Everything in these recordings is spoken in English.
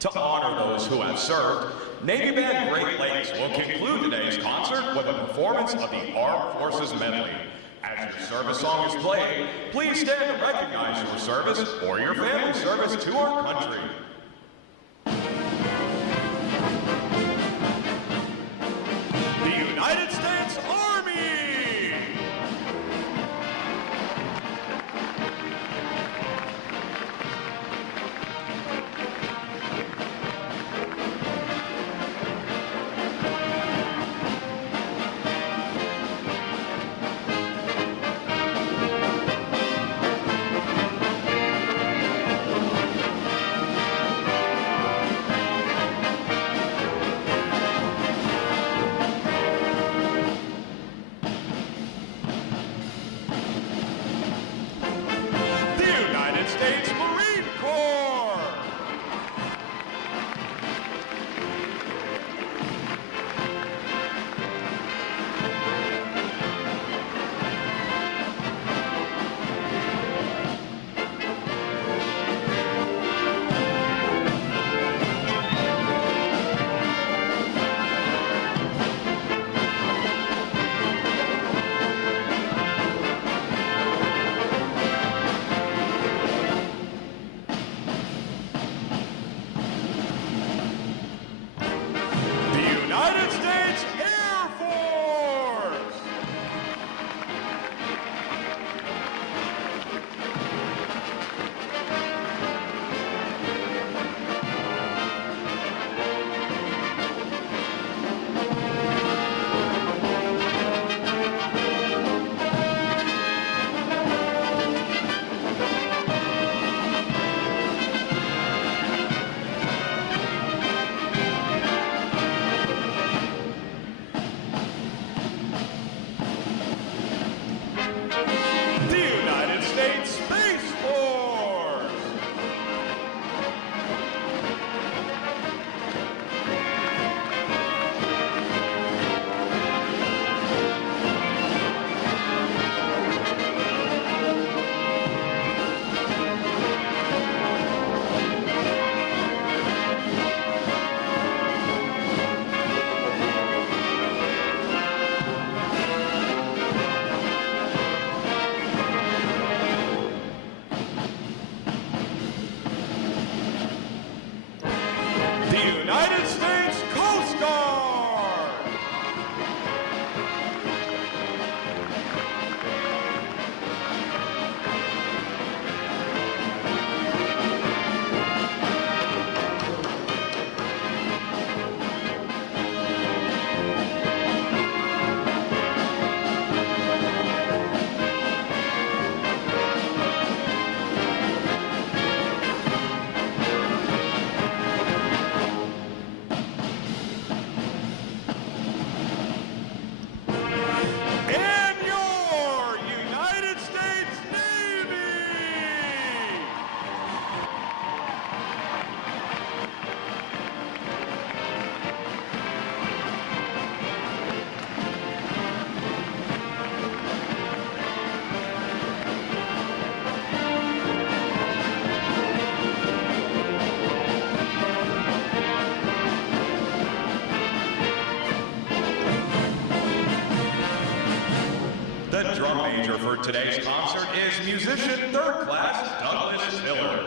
To honor those who have served, Navy Band Great Lakes will conclude today's concert with a performance of the Armed Forces Medley. As your service song is played, please stand to recognize your service or your family service to our country. The United States Army! United States Coast Guard! The drum major for today's concert is musician third class Douglas Miller.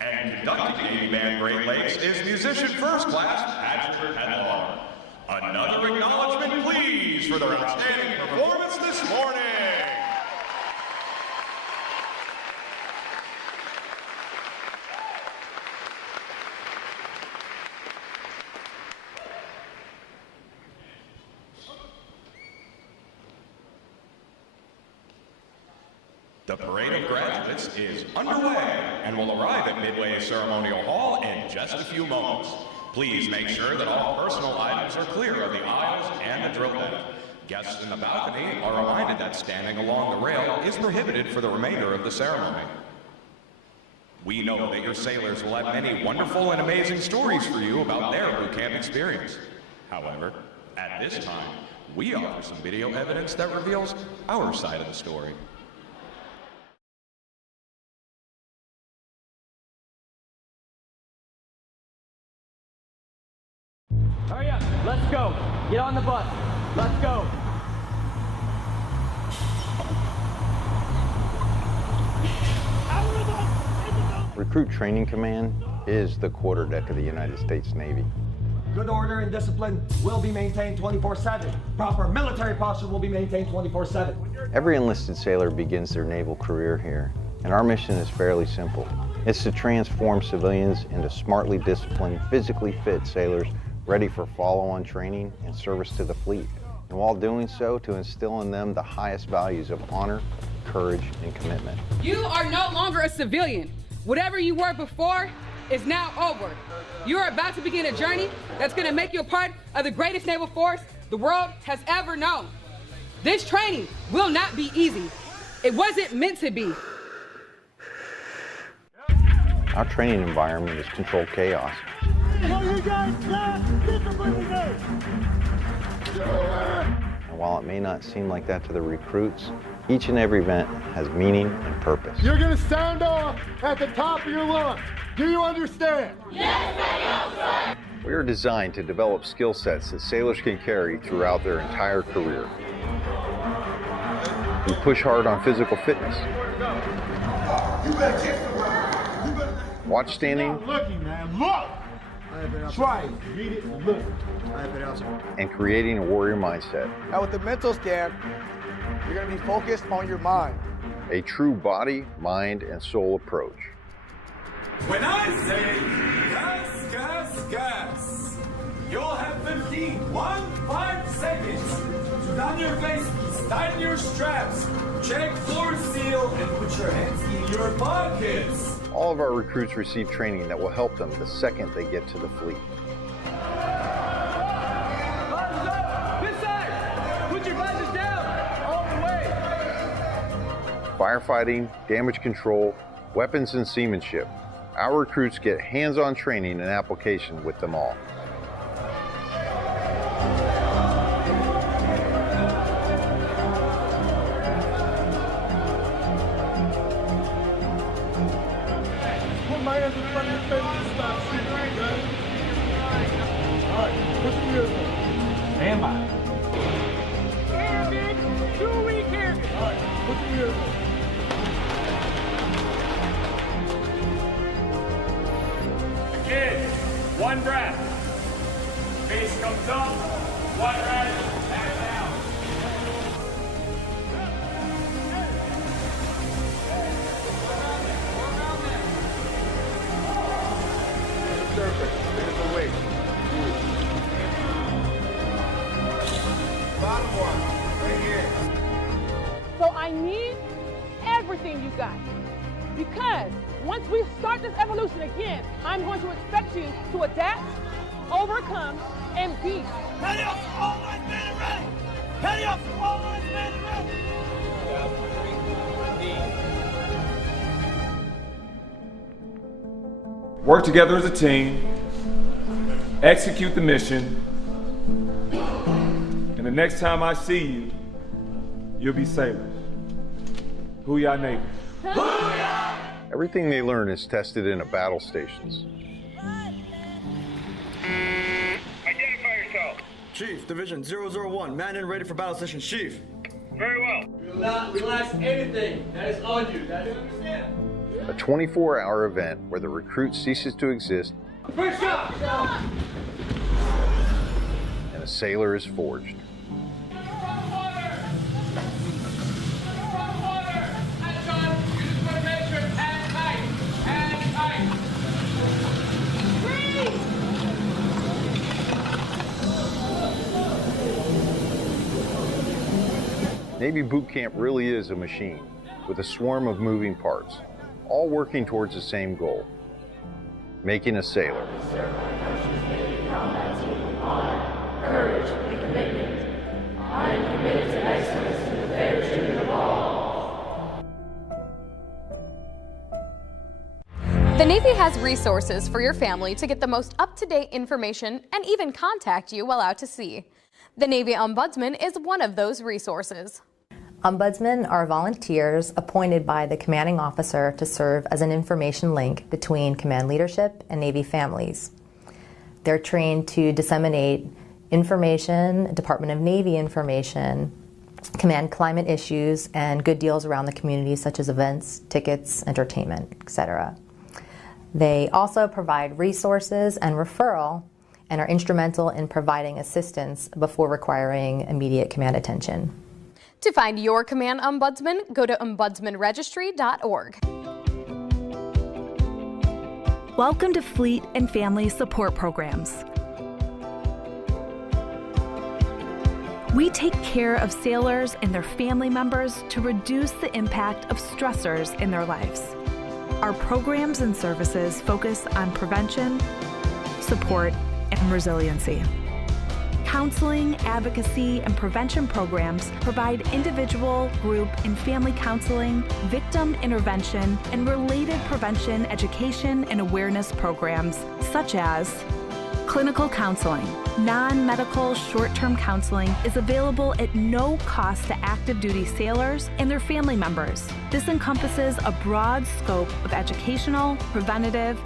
And conducting Navy Band Great Lakes is musician first class Patrick Hedlar. Another acknowledgement, please, for their outstanding performance this morning. The parade of graduates is underway and will arrive at Midway Ceremonial Hall in just a few moments. Please make sure that all personal items are clear of the aisles and the drill bit. Guests in the balcony are reminded that standing along the rail is prohibited for the remainder of the ceremony. We know that your sailors will have many wonderful and amazing stories for you about their boot camp experience. However, at this time, we offer some video evidence that reveals our side of the story. Hurry up, let's go. Get on the bus, let's go. Recruit Training Command is the quarterdeck of the United States Navy. Good order and discipline will be maintained 24/7. Proper military posture will be maintained 24/7. Every enlisted sailor begins their naval career here, and our mission is fairly simple. It's to transform civilians into smartly disciplined, physically fit sailors ready for follow-on training and service to the fleet. And while doing so, to instill in them the highest values of honor, courage, and commitment. You are no longer a civilian. Whatever you were before is now over. You are about to begin a journey that's going to make you a part of the greatest naval force the world has ever known. This training will not be easy. It wasn't meant to be. Our training environment is controlled chaos. And while it may not seem like that to the recruits, each and every event has meaning and purpose. You're going to sound off at the top of your lungs. Do you understand? Yes, I do, sir. We are designed to develop skill sets that sailors can carry throughout their entire career. We push hard on physical fitness. Watch standing. Stop looking, man. Look! Try it. Read it and look. And creating a warrior mindset. Now with the mental scan, you're going to be focused on your mind. A true body, mind, and soul approach. When I say gas, gas, gas, you'll have 15 seconds to don your face, tighten your straps, check floor seal, and put your hands in your pockets. All of our recruits receive training that will help them the second they get to the fleet. This side, put your visors down, all the way. Firefighting, damage control, weapons and seamanship. Our recruits get hands-on training and application with them all. Put my hands in front of your face and stop shooting, okay? All right, put your ears on. Stand by. Cannon! 2-week cannon! All right, put your ears on. Kids, one breath. Face comes up, one breath, back down. Perfect. There's the weight. Bottom one, right here. So I need everything you got. Because once we start this evolution again, I'm going to expect you to adapt, overcome, and beat. Ready up, all lines man and ready. Ready up, all lines man and ready. Work together as a team, execute the mission, and the next time I see you, you'll be sailors. Hoo-yah Navy. Everything they learn is tested in a battle stations. Identify yourself. Chief, Division 001, man in ready for battle station. Chief. Very well. We will not relax anything that is on you. Now, do you understand? A 24-hour event where the recruit ceases to exist First shot! and a sailor is forged. Navy boot camp really is a machine with a swarm of moving parts, all working towards the same goal, making a sailor. Courage and commitment. I am committed to excellence and the fair treatment of all. The Navy has resources for your family to get the most up-to-date information and even contact you while out to sea. The Navy Ombudsman is one of those resources. Ombudsmen are volunteers appointed by the commanding officer to serve as an information link between command leadership and Navy families. They're trained to disseminate information, Department of Navy information, command climate issues, and good deals around the community, such as events, tickets, entertainment, etc. They also provide resources and referral and are instrumental in providing assistance before requiring immediate command attention. To find your command ombudsman, go to ombudsmanregistry.org. Welcome to Fleet and Family Support Programs. We take care of sailors and their family members to reduce the impact of stressors in their lives. Our programs and services focus on prevention, support, and resiliency. Counseling, advocacy, and prevention programs provide individual, group, and family counseling, victim intervention, and related prevention, education, and awareness programs, such as clinical counseling. Non-medical short-term counseling is available at no cost to active duty sailors and their family members. This encompasses a broad scope of educational, preventative,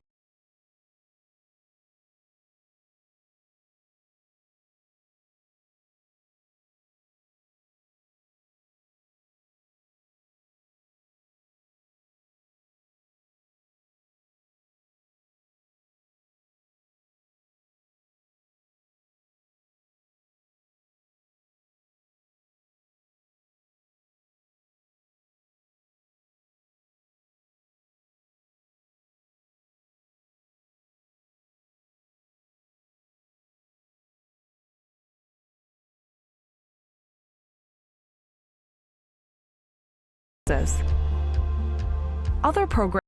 other programs.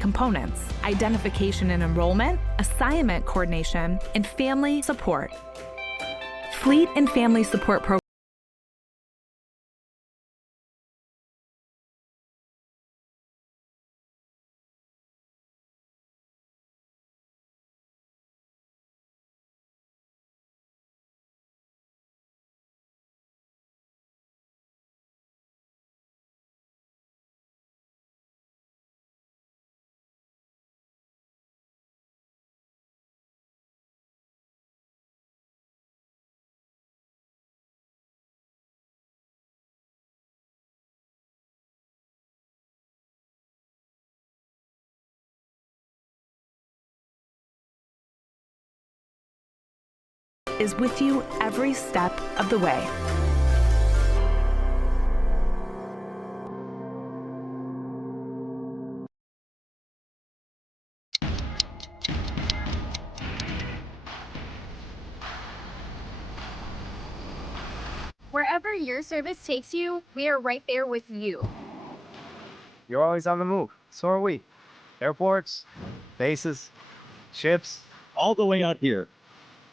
Components: identification and enrollment, assignment coordination, and family support. Fleet and Family Support Program is with you every step of the way. Wherever your service takes you, we are right there with you. You're always on the move. So are we. Airports, bases, ships, all the way out here.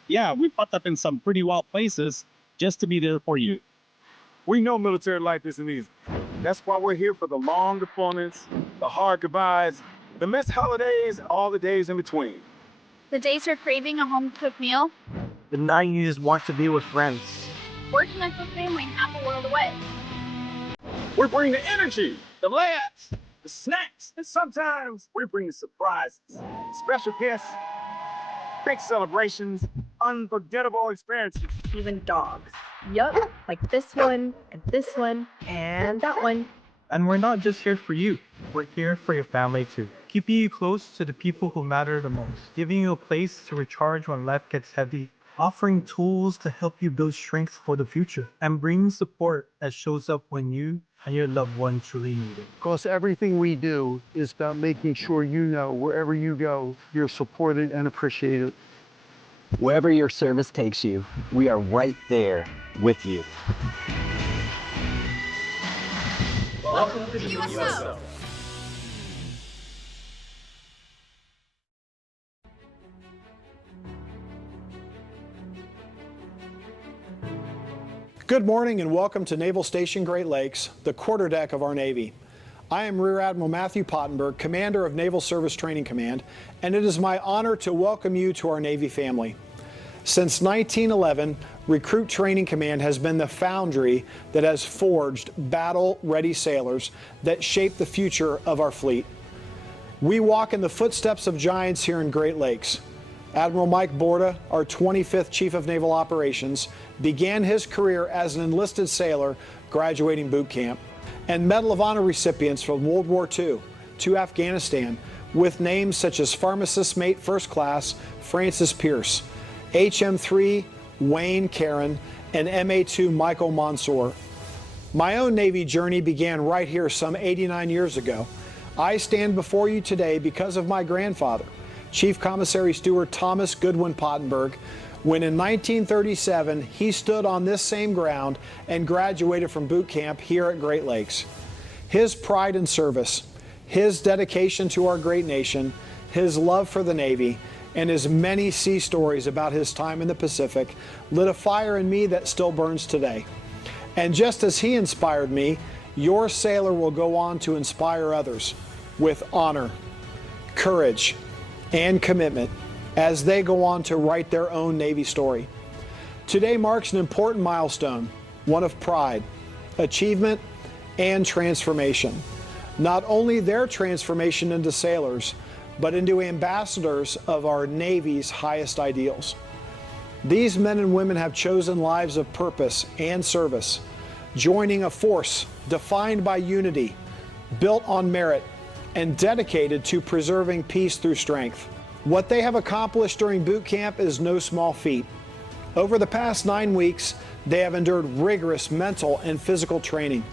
Yeah, we popped up in some pretty wild places just to be there for you. We know military life isn't easy. That's why we're here for the long deployments, the hard goodbyes, the missed holidays, all the days in between. The days you're craving a home-cooked meal. The night you just want to be with friends. Working like a family half a world away. We bring the energy, the laughs, the snacks, and sometimes we bring the surprises. Special guests, big celebrations, unforgettable experiences. Even dogs. Yup, like this one, and this one, and that one. And we're not just here for you. We're here for your family too. Keeping you close to the people who matter the most. Giving you a place to recharge when life gets heavy. Offering tools to help you build strength for the future. And bringing support that shows up when you and your loved one truly need it. Because everything we do is about making sure you know wherever you go, you're supported and appreciated. Wherever your service takes you, we are right there with you. Welcome to the USO. Good morning and welcome to Naval Station Great Lakes, the quarterdeck of our Navy. I am Rear Admiral Matthew Pottenberg, Commander of Naval Service Training Command, and it is my honor to welcome you to our Navy family. Since 1911, Recruit Training Command has been the foundry that has forged battle-ready sailors that shape the future of our fleet. We walk in the footsteps of giants here in Great Lakes. Admiral Mike Borda, our 25th Chief of Naval Operations, began his career as an enlisted sailor graduating boot camp, and Medal of Honor recipients from World War II to Afghanistan with names such as Pharmacist Mate First Class Francis Pierce, HM3 Wayne Caron, and MA2 Michael Mansour. My own Navy journey began right here some 89 years ago. I stand before you today because of my grandfather, Chief Commissary Steward Thomas Goodwin Pottenberg, when in 1937 he stood on this same ground and graduated from boot camp here at Great Lakes. His pride in service, his dedication to our great nation, his love for the Navy, and his many sea stories about his time in the Pacific lit a fire in me that still burns today. And just as he inspired me, your sailor will go on to inspire others with honor, courage, and commitment as they go on to write their own Navy story. Today marks an important milestone, one of pride, achievement, and transformation. Not only their transformation into sailors, but into ambassadors of our Navy's highest ideals. These men and women have chosen lives of purpose and service, joining a force defined by unity, built on merit, and dedicated to preserving peace through strength. What they have accomplished during boot camp is no small feat. Over the past 9 weeks, they have endured rigorous mental and physical training,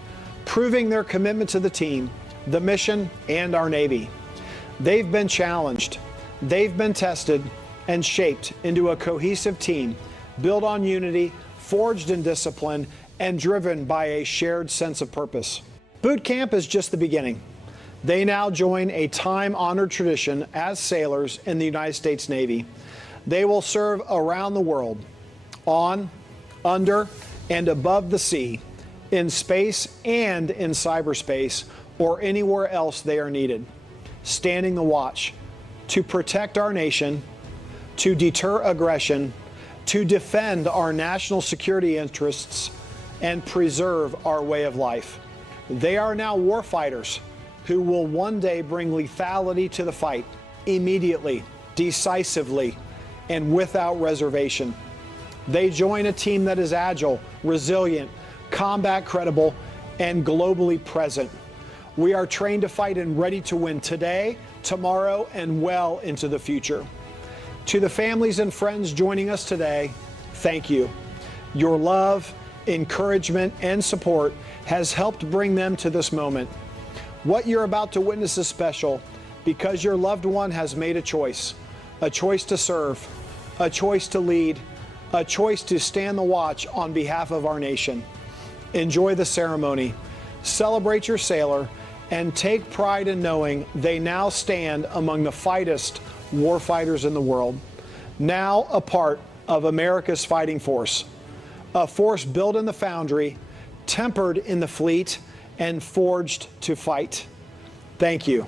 proving their commitment to the team, the mission, and our Navy. They've been challenged, they've been tested, and shaped into a cohesive team, built on unity, forged in discipline, and driven by a shared sense of purpose. Boot camp is just the beginning. They now join a time-honored tradition as sailors in the United States Navy. They will serve around the world, on, under, and above the sea, in space and in cyberspace, or anywhere else they are needed, standing the watch to protect our nation, to deter aggression, to defend our national security interests, and preserve our way of life. They are now warfighters who will one day bring lethality to the fight, immediately, decisively, and without reservation. They join a team that is agile, resilient, combat credible, and globally present. We are trained to fight and ready to win today, tomorrow, and well into the future. To the families and friends joining us today, thank you. Your love, encouragement, and support has helped bring them to this moment. What you're about to witness is special because your loved one has made a choice to serve, a choice to lead, a choice to stand the watch on behalf of our nation. Enjoy the ceremony, celebrate your sailor, and take pride in knowing they now stand among the finest warfighters in the world, now a part of America's fighting force, a force built in the foundry, tempered in the fleet, and forged to fight. Thank you.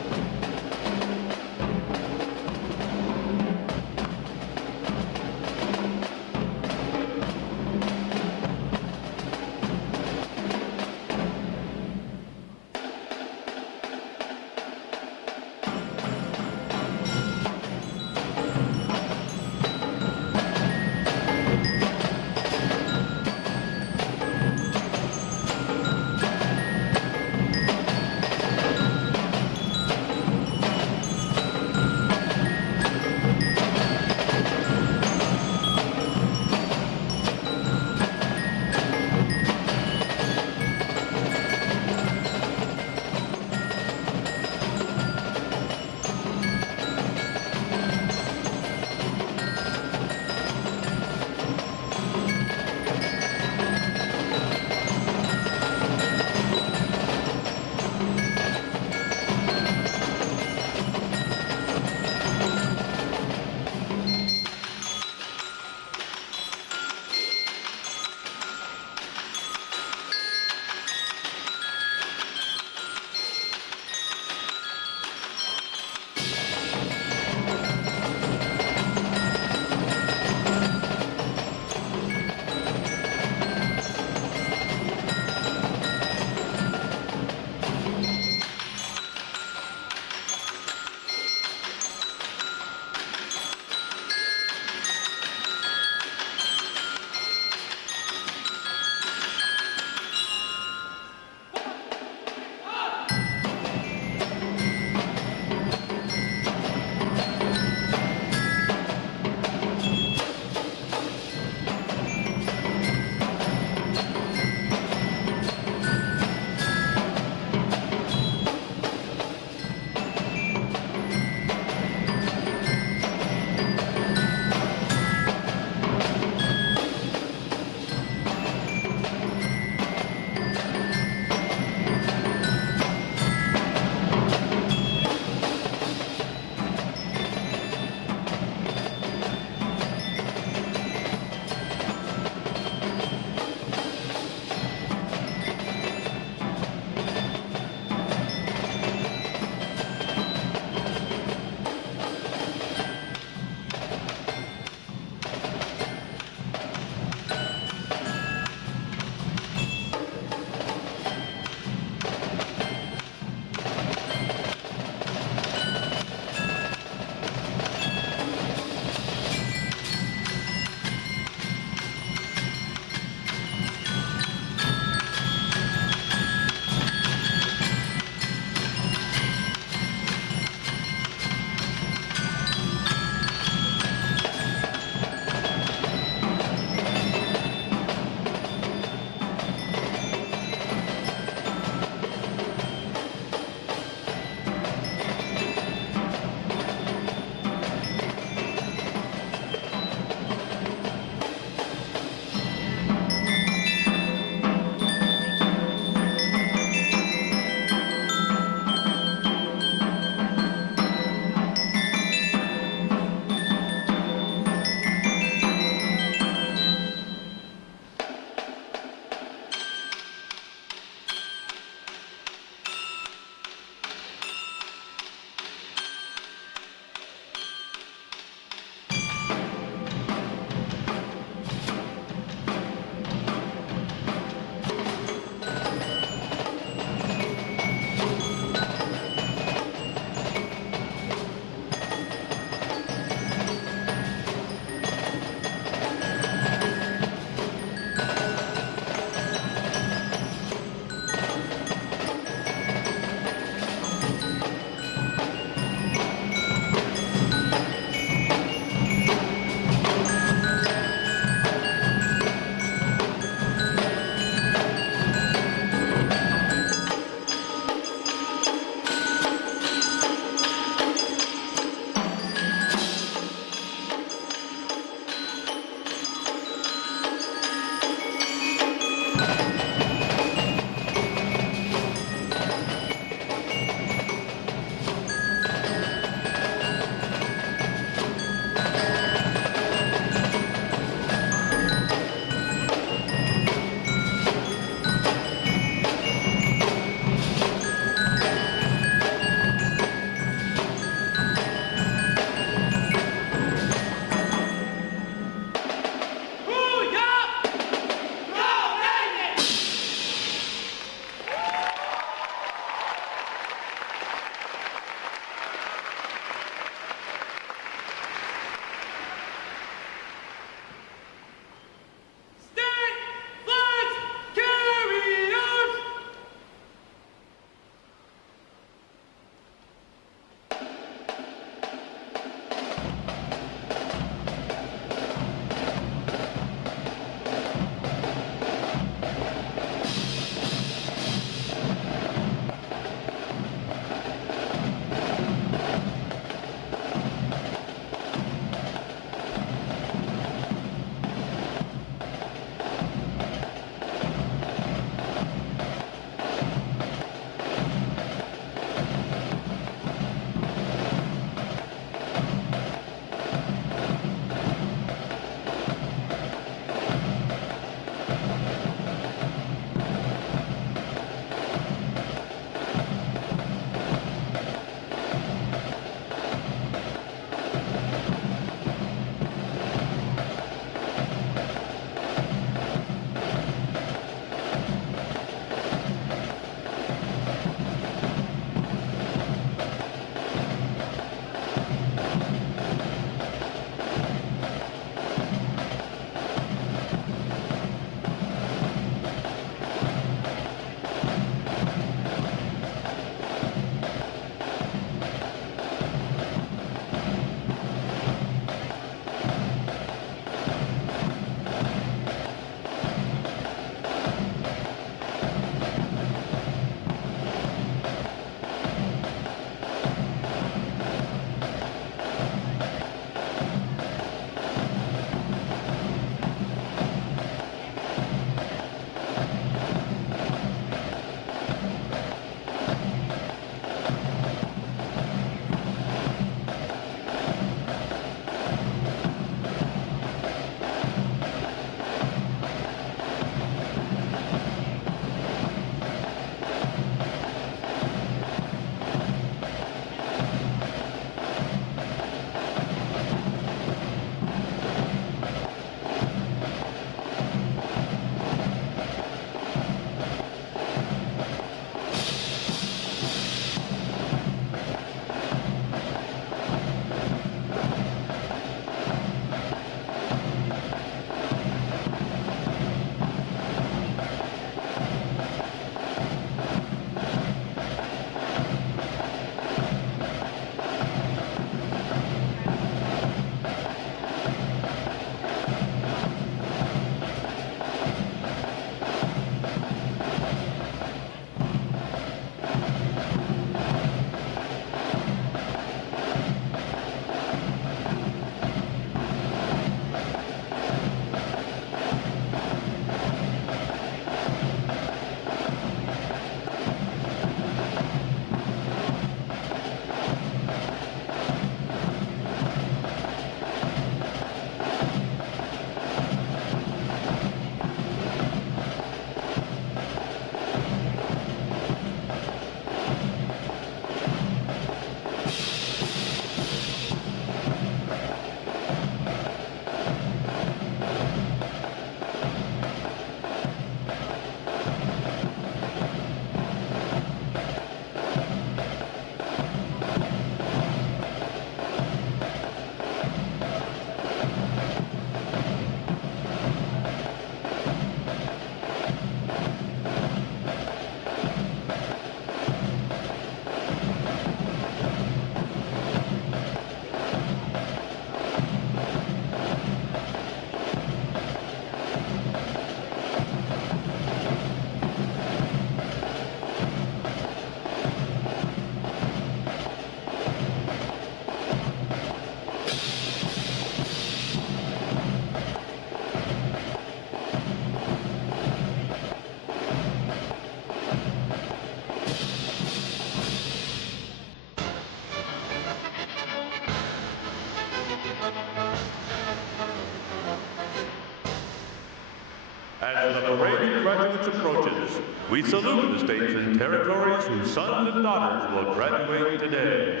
Prince approaches, we salute the states and territories whose sons and daughters will graduate today.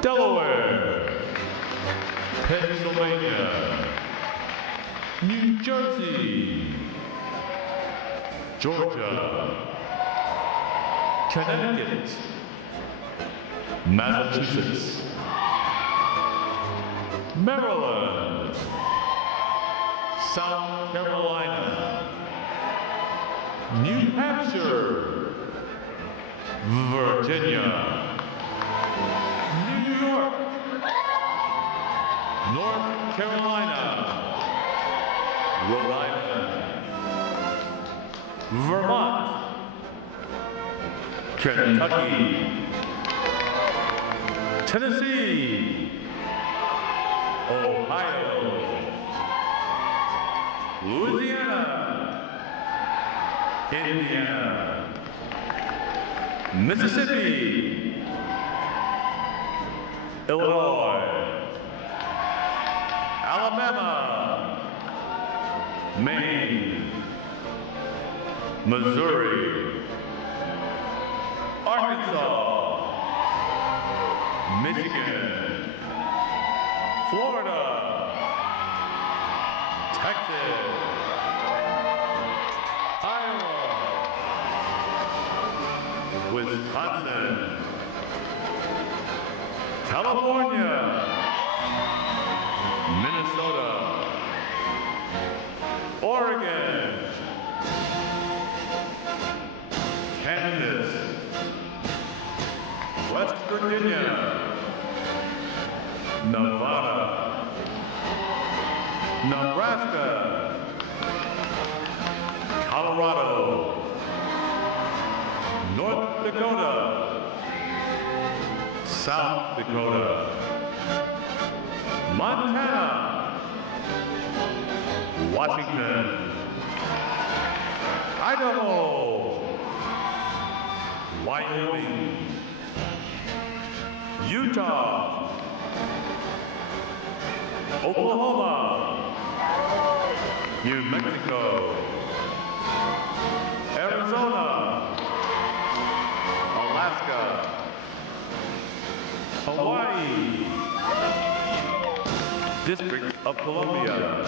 Delaware, Pennsylvania, New Jersey, Georgia, Connecticut, Massachusetts, Maryland, South Carolina, New Hampshire, Virginia, New York, North Carolina, Rhode Island, Vermont, Kentucky, Tennessee, Ohio, Louisiana, Indiana, Mississippi, Illinois, Alabama, Maine, Missouri, Arkansas, Michigan, Florida, Texas, Iowa, Wisconsin, California, Minnesota, Oregon, Kansas, West Virginia, Nevada, Nebraska, Colorado, North Dakota, South Dakota, Montana, Washington, Idaho, Wyoming, Utah, Oklahoma, New Mexico, Arizona, Alaska, Hawaii, District of Columbia,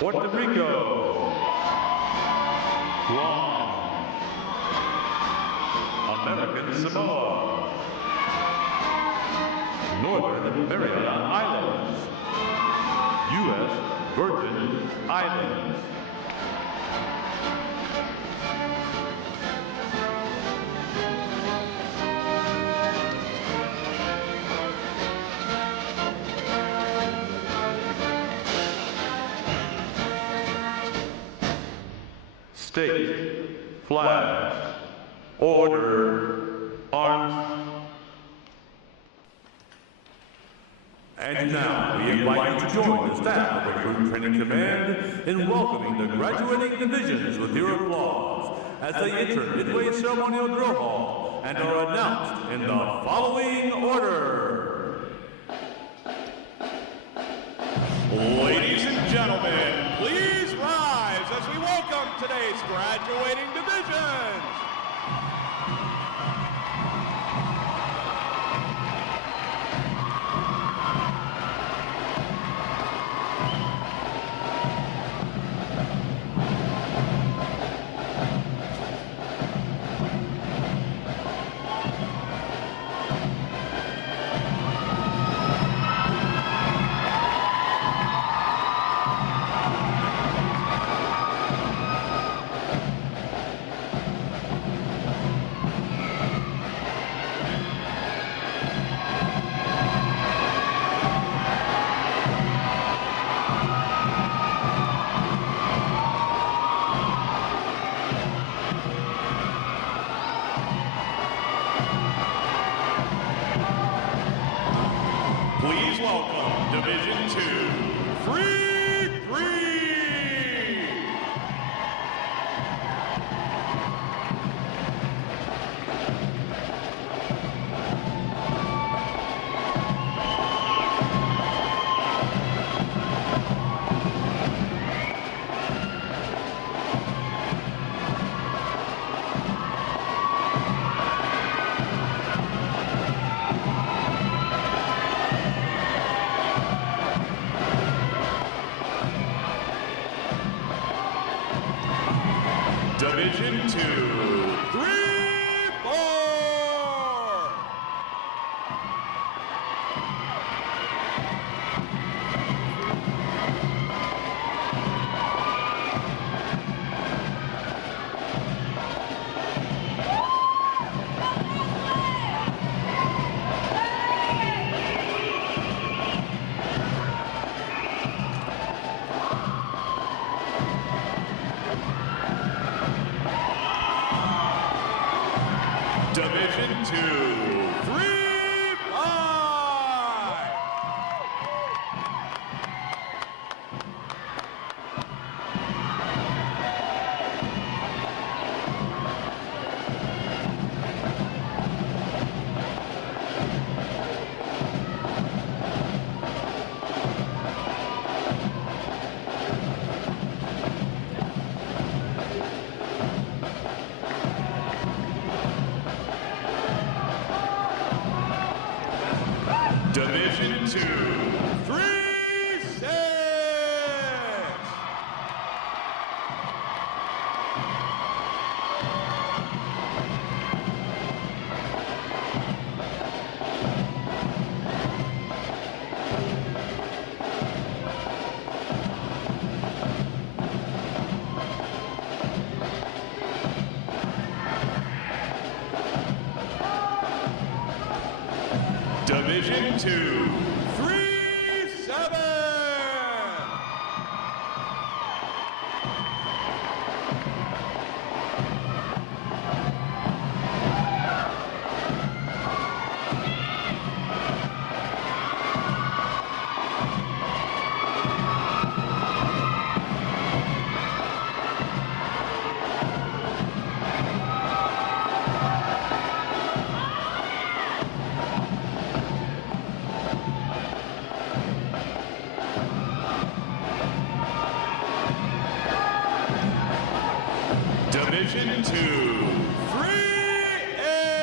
Puerto Rico, Guam, American Samoa, Northern Mariana Islands, U.S. Virgin Islands. State, flag, order, arms. And now we invite you to join the staff of Recruit Training Command in welcoming the graduating divisions with your applause as they enter Midway Ceremonial Drill Hall and are announced in the following order. Ladies and gentlemen, please rise as we welcome today's graduating divisions. Division 2, 3, 4. Division 2, 3, 5. Division 2, 3, 6. Division 2, 3, 7. Division 2, 3, 8.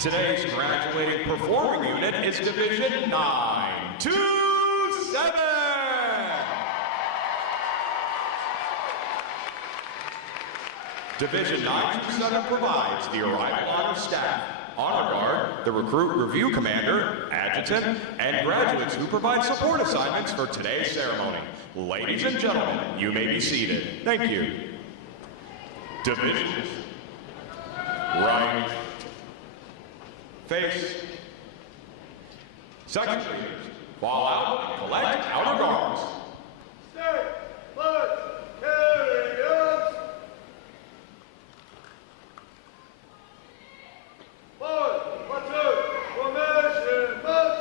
Today's graduating performing unit is Division 927. Division 927 provides the arrival honor staff, honor guard, the recruit review commander, adjutant, and graduates who provide support assignments for today's ceremony. Ladies and gentlemen, you may be seated. Thank you. Divisions. Right. Face. Section leaders. Fall out and collect outer guards. Stay. Let's carry us. Forward. Platoon. Formation. March.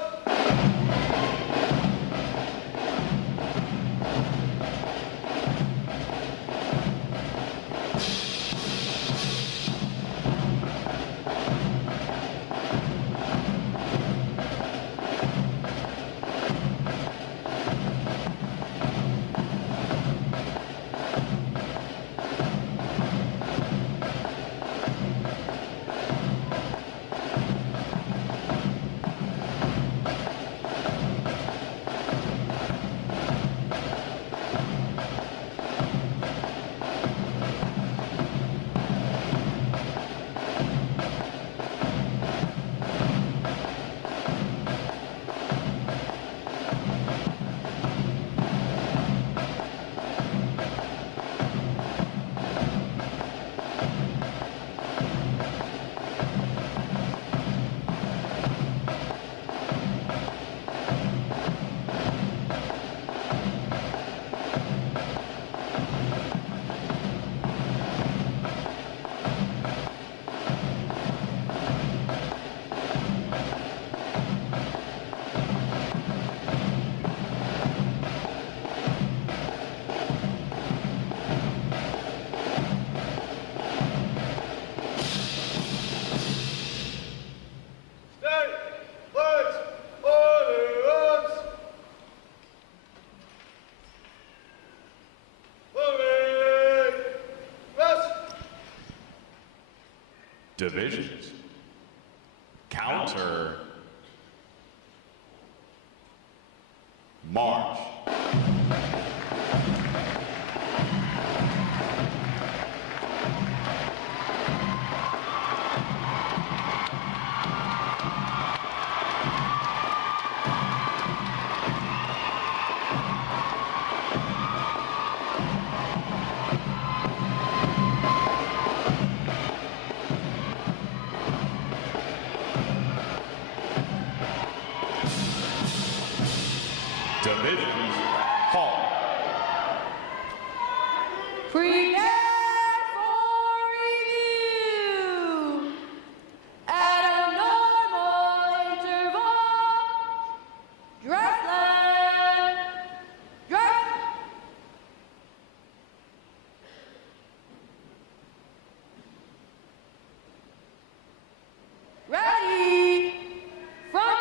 Divisions. Counter. March. Divisions. Halt. Prepare for review. At a normal interval. Dress left. Dress. Ready. Front.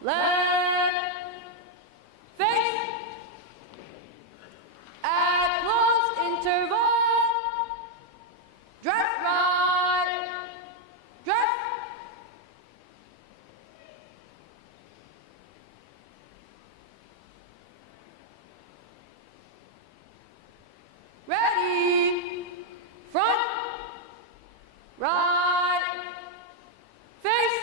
Left. Ready, front, right, face,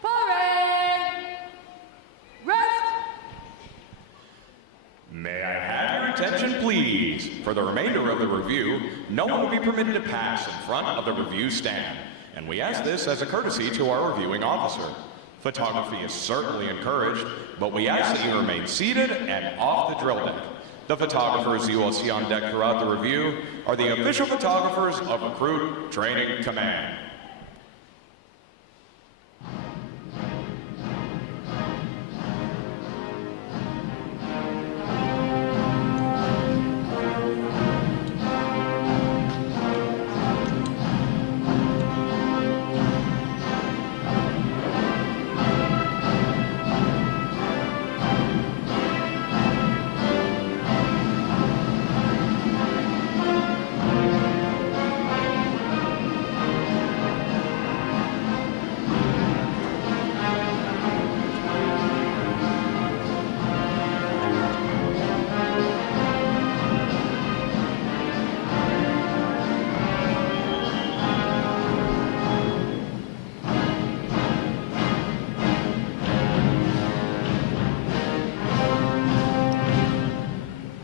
parade, rest. May I have your attention, please? For the remainder of the review, no one will be permitted to pass in front of the review stand, and we ask this as a courtesy to our reviewing officer. Photography is certainly encouraged, but we ask that you remain seated and off the drill deck. The photographers you will see on deck throughout the review are the official photographers of Recruit Training Command.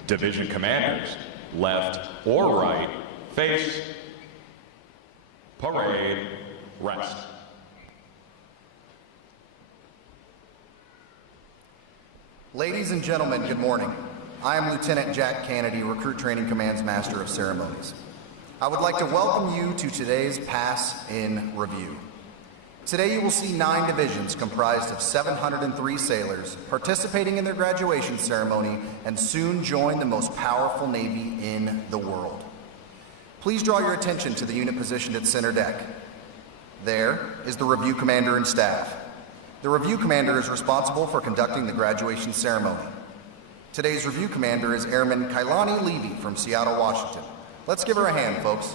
Division commanders, left or right, face, parade, rest. Ladies and gentlemen, good morning. I am Lieutenant Jack Kennedy, Recruit Training Command's Master of Ceremonies. I would like to welcome you to today's Pass in Review. Today you will see 9 divisions comprised of 703 sailors participating in their graduation ceremony and soon join the most powerful Navy in the world. Please draw your attention to the unit positioned at center deck. There is the Review Commander and staff. The Review Commander is responsible for conducting the graduation ceremony. Today's Review Commander is Airman Kailani Levy from Seattle, Washington. Let's give her a hand, folks.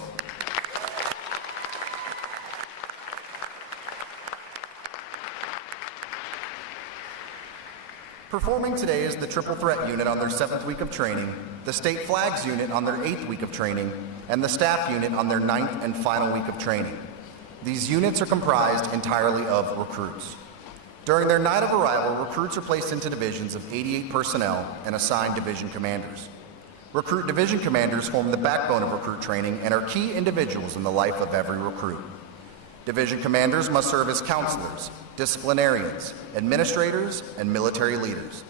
Performing today is the Triple Threat Unit on their 7th week of training, the State Flags Unit on their 8th week of training, and the Staff Unit on their 9th and final week of training. These units are comprised entirely of recruits. During their night of arrival, recruits are placed into divisions of 88 personnel and assigned division commanders. Recruit division commanders form the backbone of recruit training and are key individuals in the life of every recruit. Division commanders must serve as counselors, disciplinarians, administrators, and military leaders.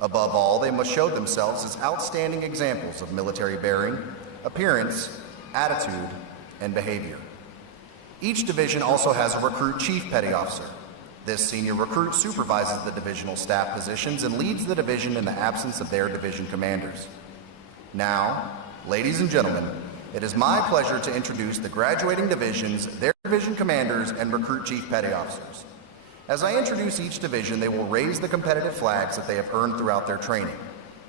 Above all, they must show themselves as outstanding examples of military bearing, appearance, attitude, and behavior. Each division also has a recruit chief petty officer. This senior recruit supervises the divisional staff positions and leads the division in the absence of their division commanders. Now, ladies and gentlemen, it is my pleasure to introduce the graduating divisions, their division commanders, and recruit chief petty officers. As I introduce each division, they will raise the competitive flags that they have earned throughout their training.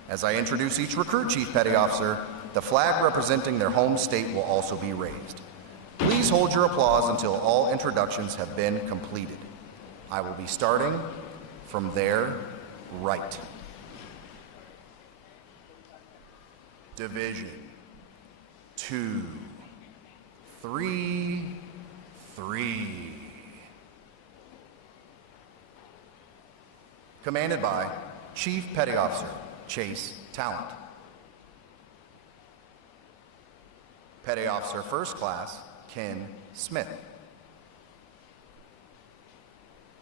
As I introduce each recruit chief petty officer, the flag representing their home state will also be raised. Please hold your applause until all introductions have been completed. I will be starting from their right. Division 2, 3, 3. Commanded by Chief Petty Officer Chase Talent. Petty Officer First Class Ken Smith.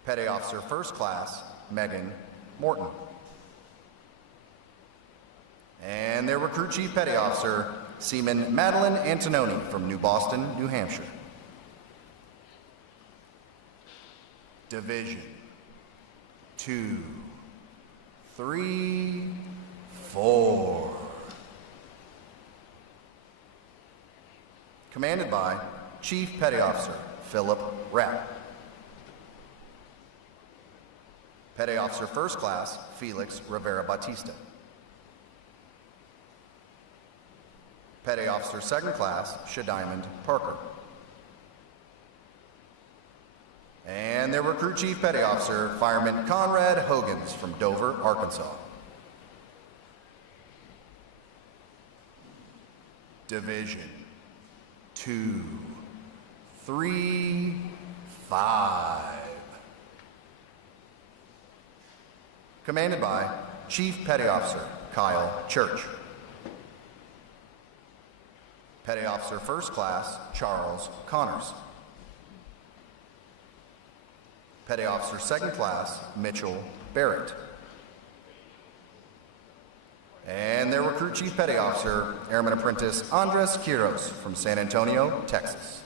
Petty Officer First Class Megan Morton. And their Recruit Chief Petty Officer Seaman Madeline Antononi from New Boston, New Hampshire. Division 2, 3, 4. Commanded by Chief Petty Officer Philip Rapp. Petty Officer First Class Felix Rivera Batista. Petty Officer Second Class Shadiamond Parker. And their Recruit Chief Petty Officer Fireman Conrad Hogans from Dover, Arkansas. Division 2, 3, 5. Commanded by Chief Petty Officer Kyle Church. Petty Officer First Class Charles Connors. Petty Officer Second Class Mitchell Barrett. And their Recruit Chief Petty Officer Airman Apprentice Andres Quiros from San Antonio, Texas.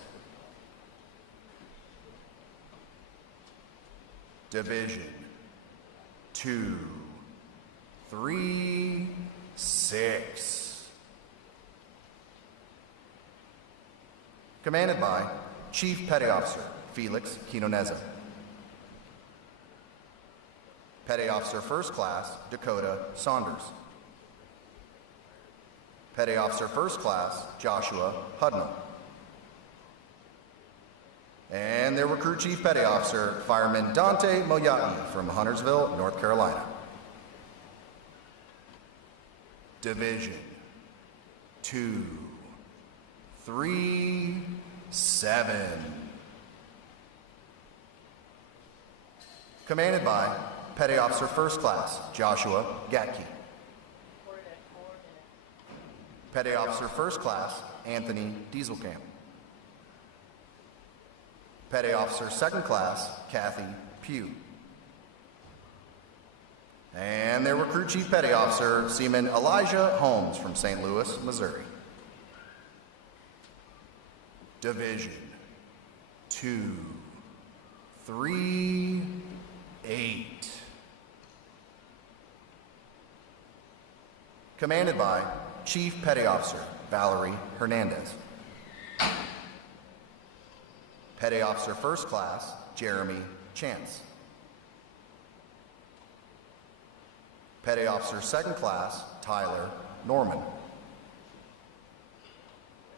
Division 2, 3, 6. Commanded by Chief Petty Officer Felix Quinoneza. Petty Officer First Class Dakota Saunders. Petty Officer First Class Joshua Hudnall. And their Recruit Chief Petty Officer Fireman Dante Moyai from Huntersville, North Carolina. Division 2, 3, 7. Commanded by Petty Officer First Class Joshua Gatke. Petty Officer First Class Anthony Dieselkamp. Petty Officer Second Class Kathy Pugh. And their Recruit Chief Petty Officer Seaman Elijah Holmes from St. Louis, Missouri. Division 238. Commanded by Chief Petty Officer Valerie Hernandez. Petty Officer First Class Jeremy Chance. Petty Officer Second Class Tyler Norman.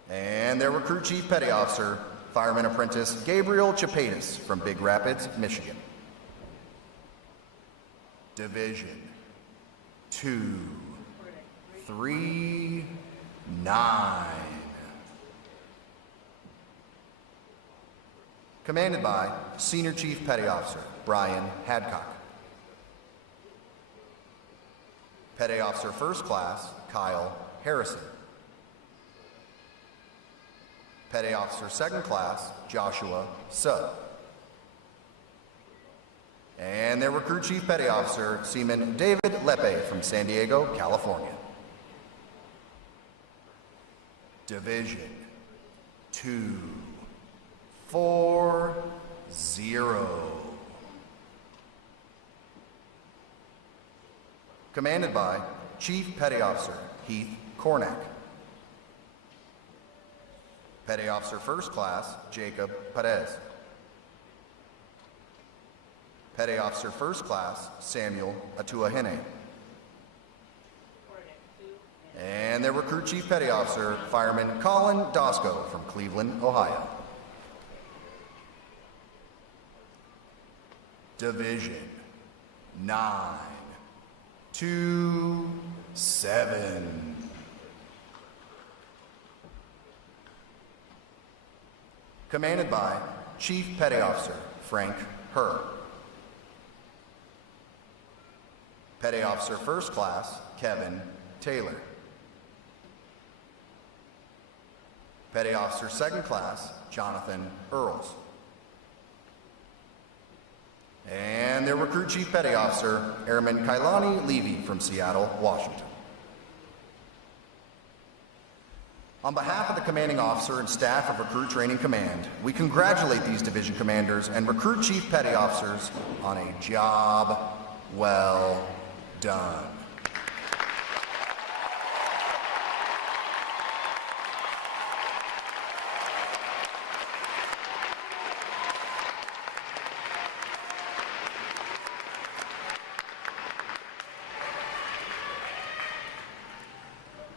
And their Recruit Chief Petty Officer, Fireman Apprentice Gabriel Chapatis from Big Rapids, Michigan. Division 239. Commanded by Senior Chief Petty Officer Brian Hadcock. Petty Officer First Class Kyle Harrison. Petty Officer Second Class Joshua Sudd. And their Recruit Chief Petty Officer Seaman David Lepe from San Diego, California. Division 240. Commanded by Chief Petty Officer Heath Cornack. Petty Officer First Class Jacob Perez. Petty Officer First Class Samuel Atuahene. And their Recruit Chief Petty Officer Fireman Colin Dosco from Cleveland, Ohio. Division 927. Commanded by Chief Petty Officer Frank Herr. Petty Officer First Class Kevin Taylor. Petty Officer Second Class Jonathan Earls. And their Recruit Chief Petty Officer Airman Kailani Levy from Seattle, Washington. On behalf of the commanding officer and staff of Recruit Training Command, we congratulate these division commanders and Recruit Chief Petty Officers on a job well done.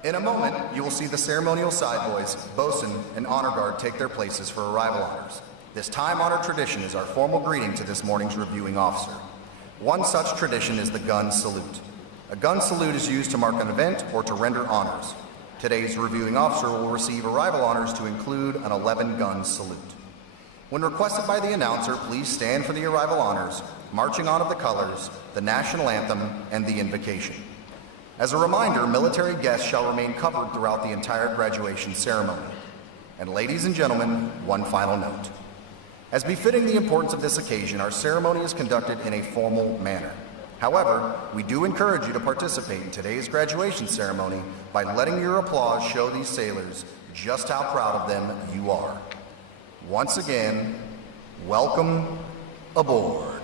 In a moment, you will see the ceremonial side boys, bosun, and honor guard take their places for arrival honors. This time-honored tradition is our formal greeting to this morning's reviewing officer. One such tradition is the gun salute. A gun salute is used to mark an event or to render honors. Today's reviewing officer will receive arrival honors to include an 11-gun salute. When requested by the announcer, please stand for the arrival honors, marching on of the colors, the national anthem, and the invocation. As a reminder, military guests shall remain covered throughout the entire graduation ceremony. And ladies and gentlemen, one final note. As befitting the importance of this occasion, our ceremony is conducted in a formal manner. However, we do encourage you to participate in today's graduation ceremony by letting your applause show these sailors just how proud of them you are. Once again, welcome aboard.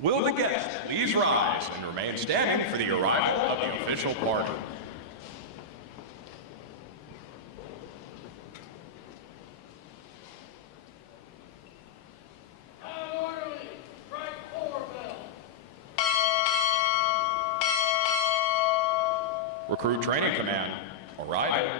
Will the guests please rise and remain standing for the arrival of the official party? Recruit Training Command, arriving.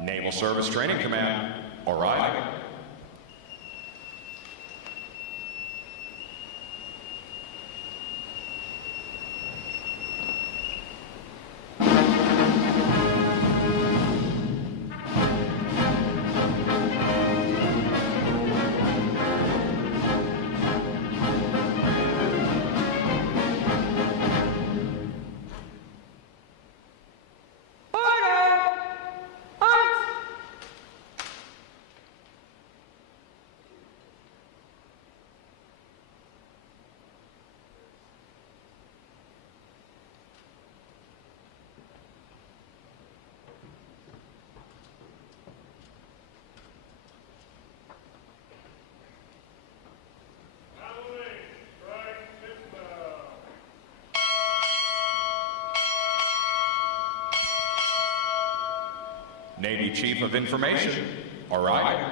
Naval Service Training Command, arriving. Navy Chief of Information, arriving.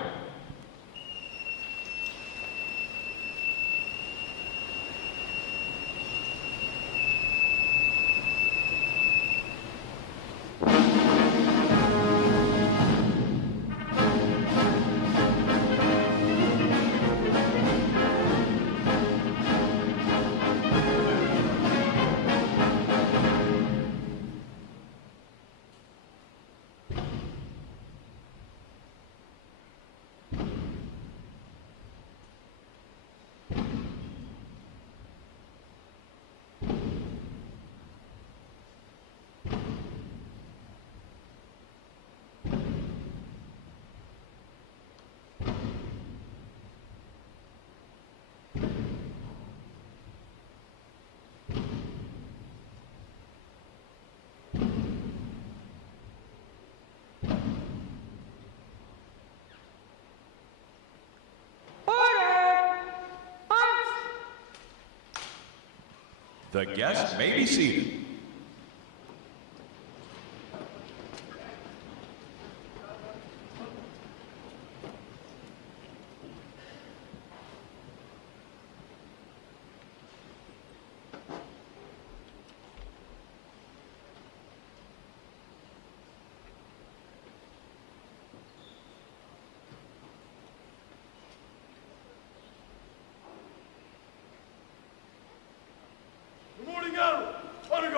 The guests may be seated. Good morning, Admiral. Honor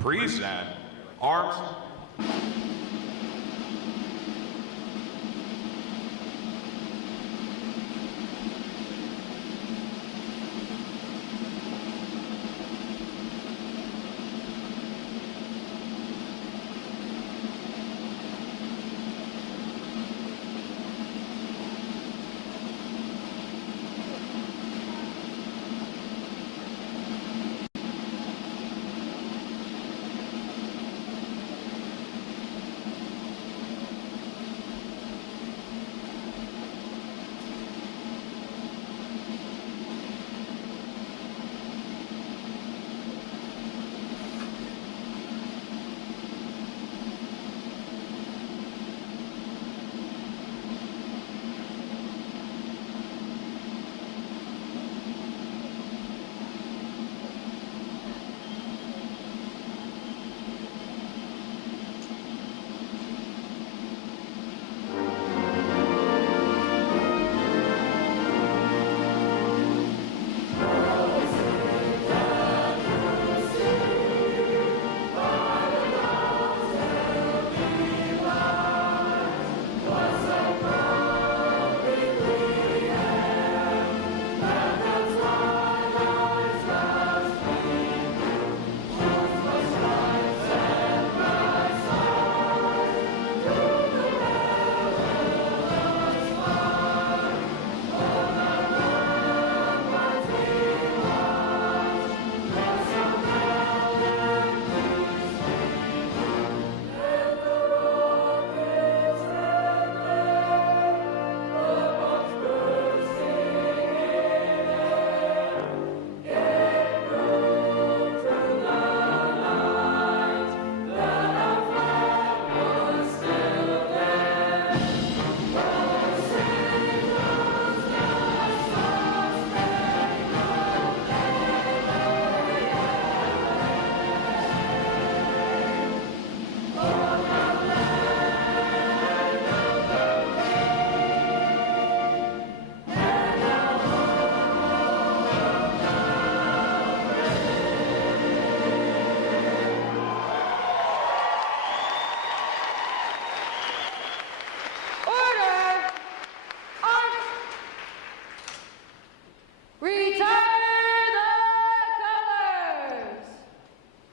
Present. Arms.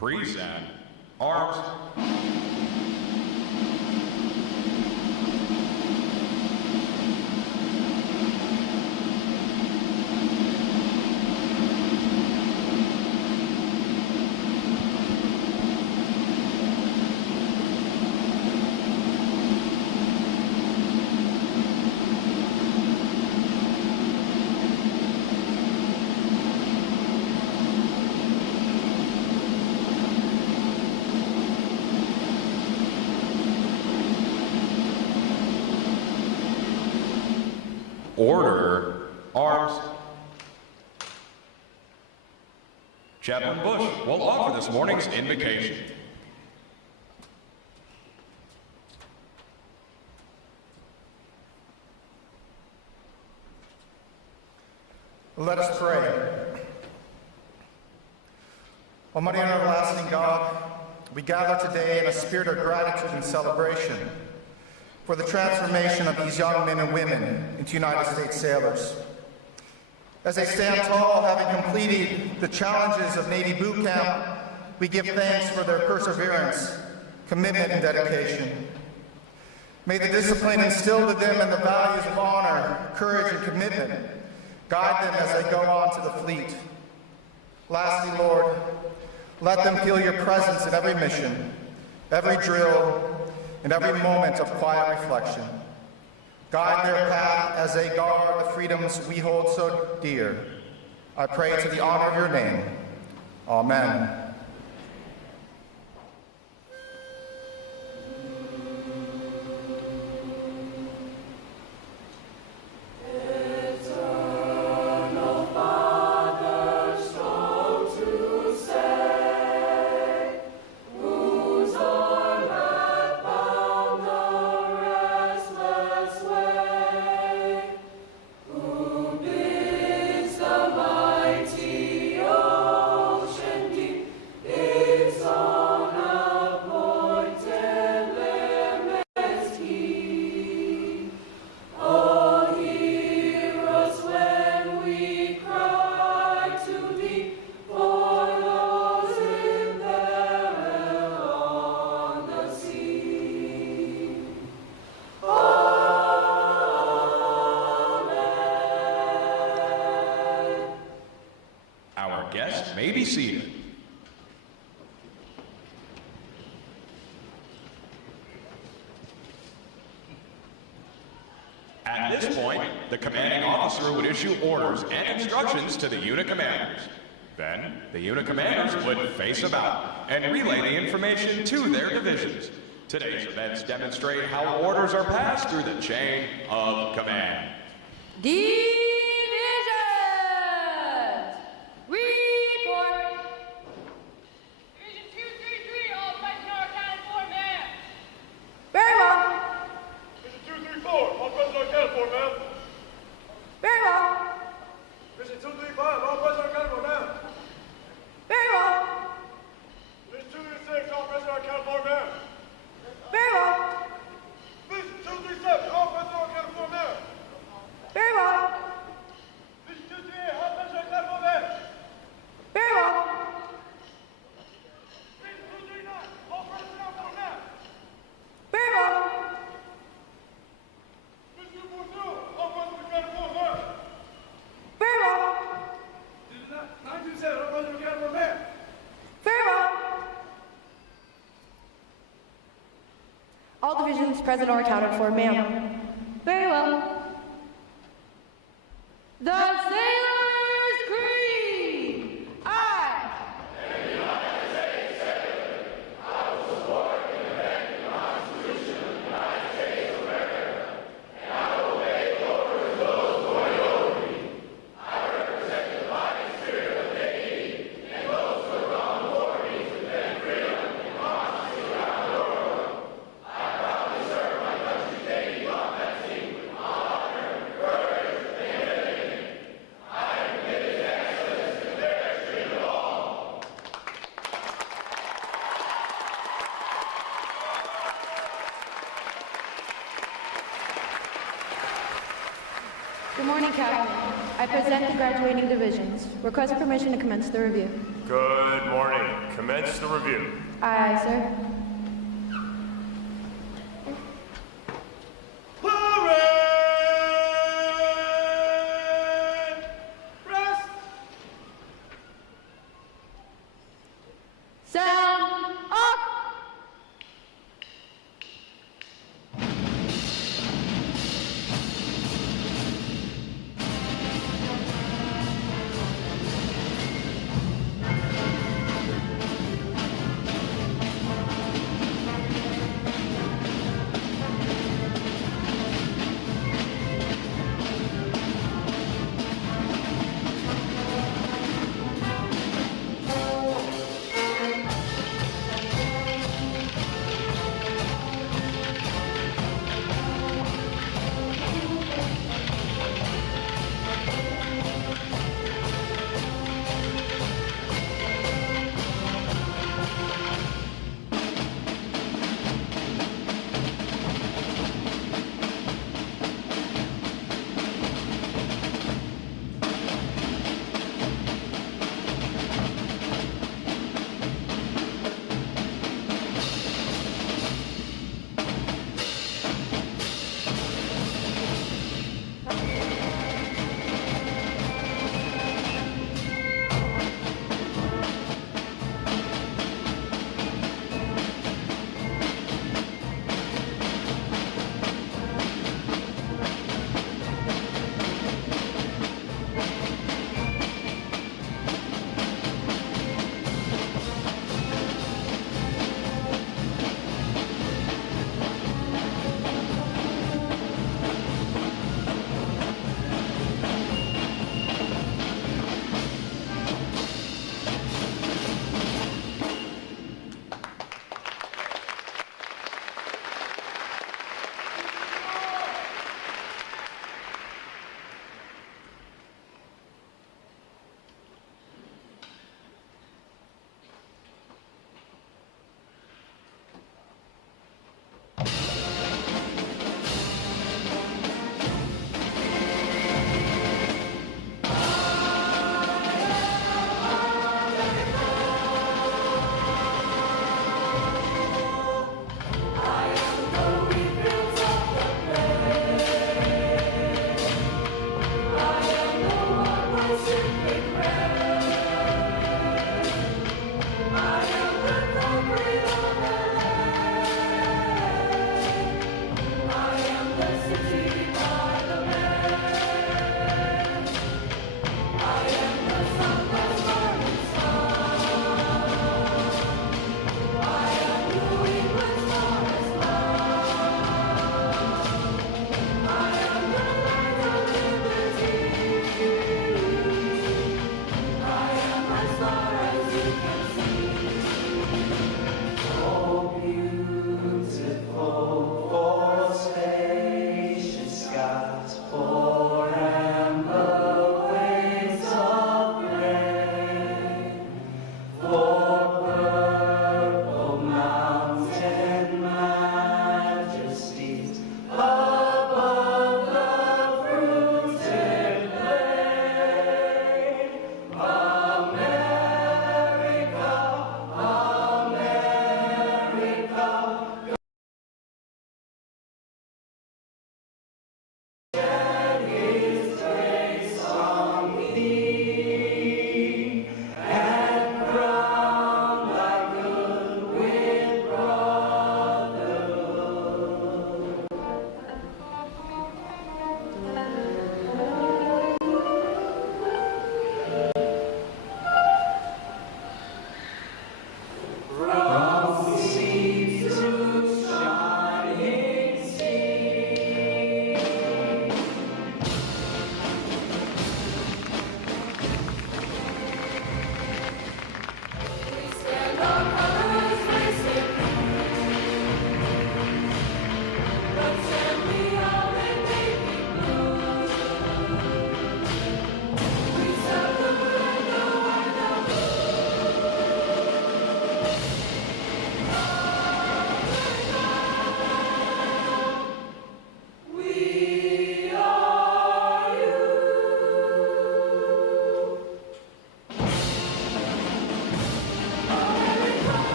Present. Arms. Order. Arms. Chaplain Bush will offer this morning's invocation. Let us pray. Almighty and everlasting God, we gather today in a spirit of gratitude and celebration for the transformation of these young men and women into United States sailors. As they stand tall, having completed the challenges of Navy boot camp, we give thanks for their perseverance, commitment, and dedication. May the discipline instilled in them and the values of honor, courage, and commitment guide them as they go on to the fleet. Lastly, Lord, let them feel your presence in every mission, every drill, and every moment of quiet reflection. Guide their path as they guard the freedoms we hold so dear. I pray to the honor of your name. Amen. guests may be seated. At this point, the commanding officer would issue orders and instructions to the unit commanders. Then, the unit commanders would face about and relay the information to their divisions. Today's events demonstrate how orders are passed through the chain of command. Divisions! Report! Division 233, all personnel accounted for, ma'am. Very well. Division 234, all personnel accounted for, ma'am. Very well. Division 235, all personnel accounted for, ma'am. Very well. Division 236, all personnel accounted for, ma'am. Very well. Division 237, all personnel accounted for, ma'am. Very well. Division 238, all personnel accounted for, ma'am. Very well. Division 239, all personnel for, ma'am. Very well. Division 242, all personnel accounted for, ma'am. Very well. Division 927, all personnel accounted for, ma'am. Very well. All divisions present or accounted for, ma'am. Very well. The Sailor's Creed! I! Good morning, Captain. I present the graduating divisions. Request permission to commence the review. Good morning. Commence the review. Aye, sir. Sound off!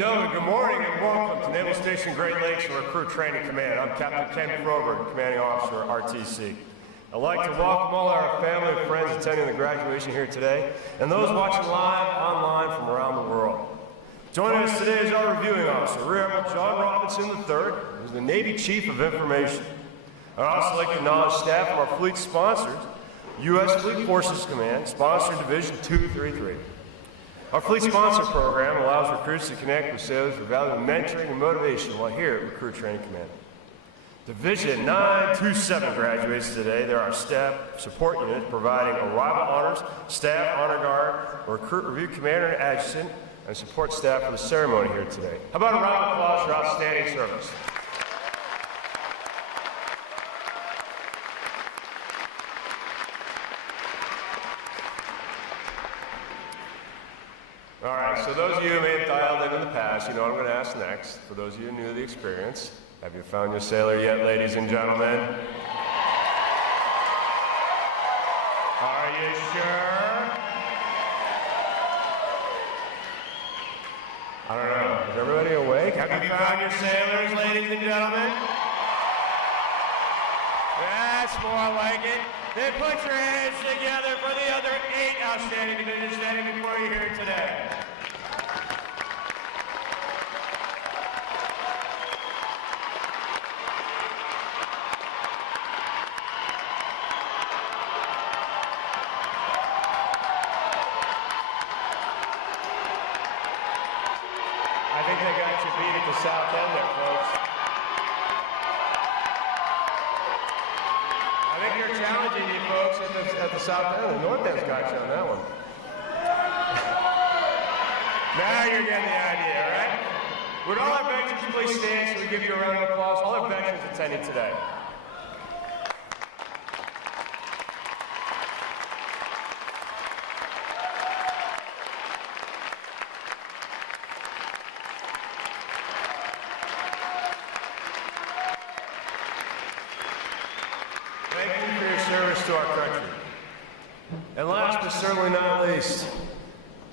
gentlemen, good morning and welcome to Naval Station Great Lakes and Recruit Training Command. I'm Captain Ken Froberg, Commanding Officer, RTC. I'd like to welcome all our family and friends attending the graduation here today, and those watching live online from around the world. Joining us today is our reviewing officer, Rear Admiral John Robinson III, who's the Navy Chief of Information. I'd also like to acknowledge staff of our fleet sponsors, U.S. Fleet Forces Command, Sponsor Division 233. Our fleet sponsor program allows recruits to connect with sailors for valuable mentoring and motivation while here at Recruit Training Command. Division 927 graduates today. They're our staff support unit providing arrival honors, staff honor guard, recruit review commander and adjutant, and support staff for the ceremony here today. How about a round of applause for outstanding service? All right, so those of you who may have dialed in the past, you know what I'm going to ask next. For those of you new to the experience, have you found your sailor yet, ladies and gentlemen? Are you sure? I don't know. Is everybody awake? Have you found your sailors, ladies and gentlemen? That's more like it. Then put your hands together for the other 8 outstanding divisions standing before you here today. I think they got you beat at the south end there, folks. I think they're challenging you folks at the south end. The north end's got you on that one. Now you're getting the idea, all right? Would all our veterans please stand so we give you a round of applause? All our veterans attending today. To our country. And last but certainly not least,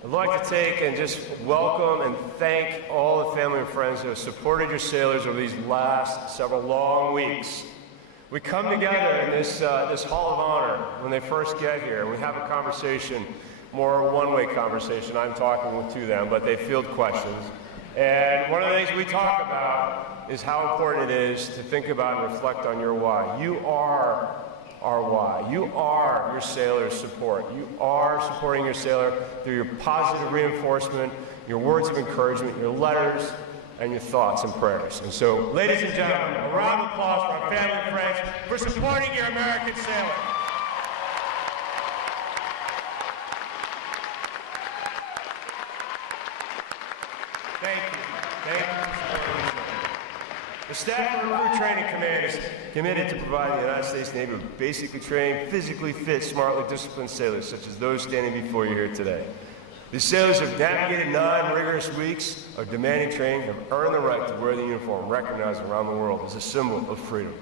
I'd like to take and just welcome and thank all the family and friends who have supported your sailors over these last several long weeks. We come together in this Hall of Honor when they first get here, and we have a conversation, more one-way conversation. I'm talking to them, but they field questions. And one of the things we talk about is how important it is to think about and reflect on your why. You are our why. You are your sailor's support. You are supporting your sailor through your positive reinforcement, your words of encouragement, your letters, and your thoughts and prayers. And so, ladies and gentlemen, a round of applause for our family and friends for supporting your American sailor. Thank you. Thank you. The staff of the Recruit Training Command is committed to providing the United States Navy with basically trained, physically fit, smartly disciplined sailors, such as those standing before you here today. These sailors have navigated 9 rigorous weeks of demanding training and have earned the right to wear the uniform recognized around the world as a symbol of freedom.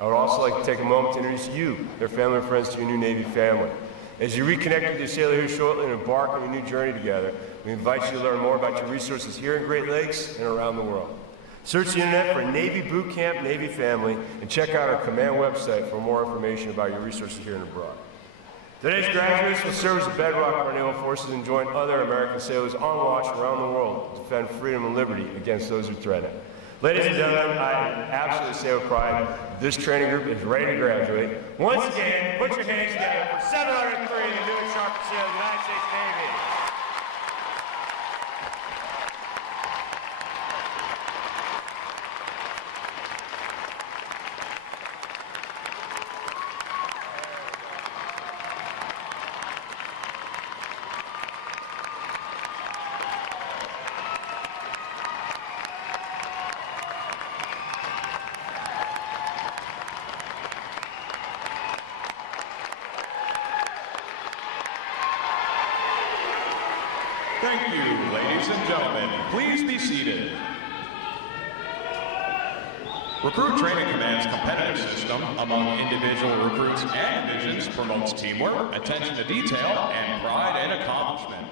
I would also like to take a moment to introduce you, their family and friends, to your new Navy family. As you reconnect with your sailor here shortly and embark on your new journey together, we invite you to learn more about your resources here in Great Lakes and around the world. Search the internet for Navy Boot Camp, Navy Family, and check out our command website for more information about your resources here and abroad. Today's graduates will serve as the bedrock of our naval forces and join other American sailors on watch around the world to defend freedom and liberty against those who threaten it. Ladies and gentlemen, I absolutely say with pride, this training group is ready to graduate. Once again, put your hands together for 703 of the new and sharp sailors of the United States Navy. Thank you, ladies and gentlemen. Please be seated. Recruit Training Command's competitive system among individual recruits and divisions promotes teamwork, attention to detail, and pride and accomplishment.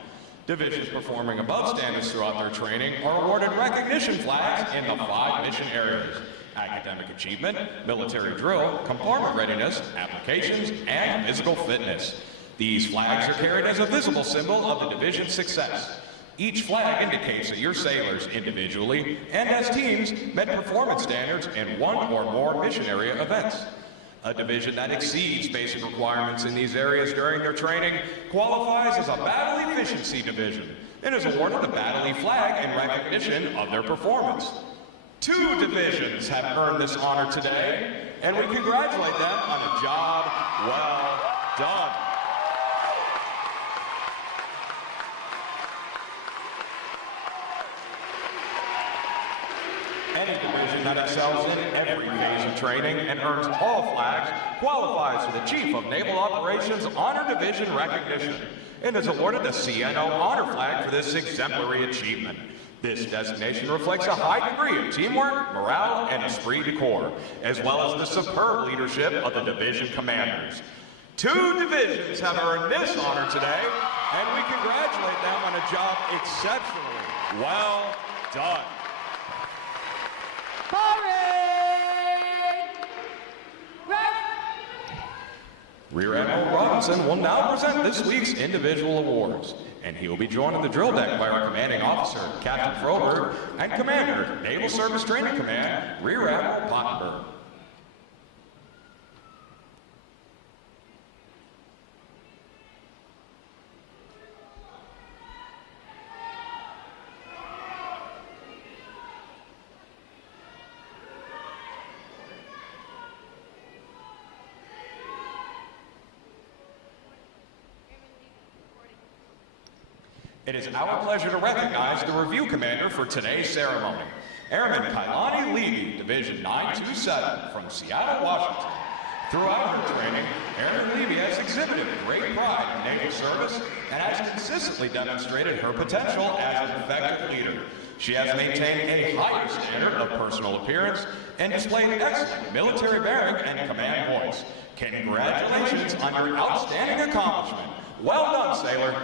Divisions performing above standards throughout their training are awarded recognition flags in the 5 mission areas: academic achievement, military drill, compartment readiness, applications, and physical fitness. These flags are carried as a visible symbol of the division's success. Each flag indicates that your sailors, individually and as teams, met performance standards in 1 or more mission area events. A division that exceeds basic requirements in these areas during their training qualifies as a Battle Efficiency Division and is awarded the Battle Flag in recognition of their performance. 2 divisions have earned this honor today, and we congratulate them on a job well done. Any division that excels in every phase of training and earns all flags qualifies for the Chief of Naval Operations Honor Division recognition and is awarded the CNO Honor Flag for this exemplary achievement. This designation reflects a high degree of teamwork, morale, and esprit de corps, as well as the superb leadership of the division commanders. 2 divisions have earned this honor today, and we congratulate them on a job exceptionally well done. Rear Admiral Robinson will now present this week's individual awards, and he will be joined on the drill deck by our commanding officer, Captain Froberg, and Commander, Naval Service Training Command, Rear Admiral Pottenberg. It is our pleasure to recognize the review commander for today's ceremony, Airman Kailani Levy, Division 927 from Seattle, Washington. Throughout her training, Airman Levy has exhibited great pride in naval service and has consistently demonstrated her potential as an effective leader. She has maintained a higher standard of personal appearance and displayed excellent military bearing and command voice. Congratulations on your outstanding accomplishment. Well done, sailor.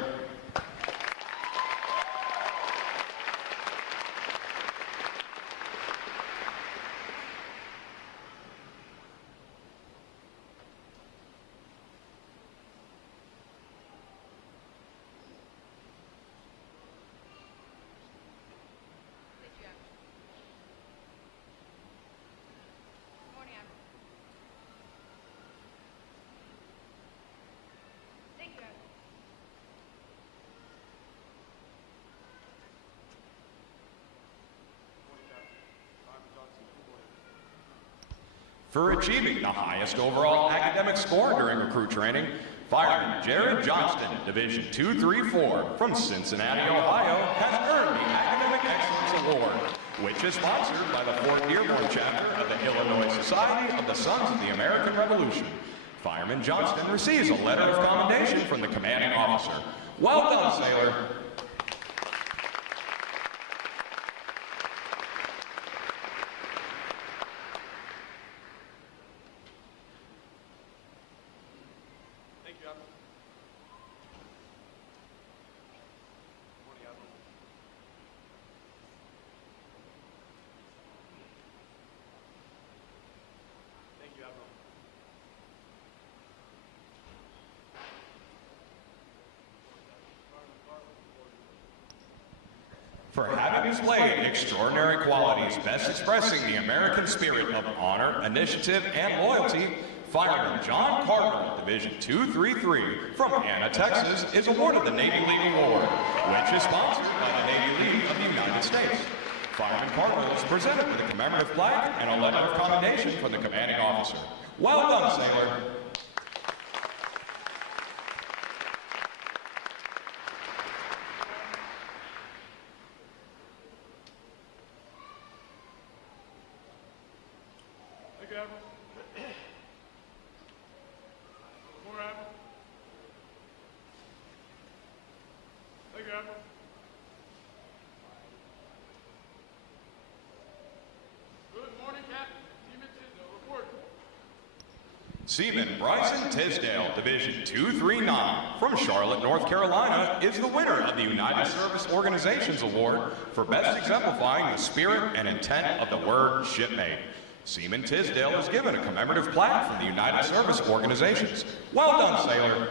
For achieving the highest overall academic score during recruit training, Fireman Jared Johnston, Division 234 from Cincinnati, Ohio, has earned the Academic Excellence Award, which is sponsored by the 4th Airborne Chapter of the Illinois Society of the Sons of the American Revolution. Fireman Johnston receives a letter of commendation from the commanding officer. Well done, sailor. For having displayed extraordinary qualities best expressing the American spirit of honor, initiative, and loyalty, Fireman John Cardinal, Division 233 from Anna, Texas, is awarded the Navy League Award, which is sponsored by the Navy League of the United States. Fireman Cardinal is presented with a commemorative plaque and a letter of commendation from the commanding officer. Well done, sailor. Seaman Bryson Tisdale, Division 239, from Charlotte, North Carolina, is the winner of the United Service Organizations Award for best exemplifying the spirit and intent of the word shipmate. Seaman Tisdale is given a commemorative plaque from the United Service Organizations. Well done, sailor.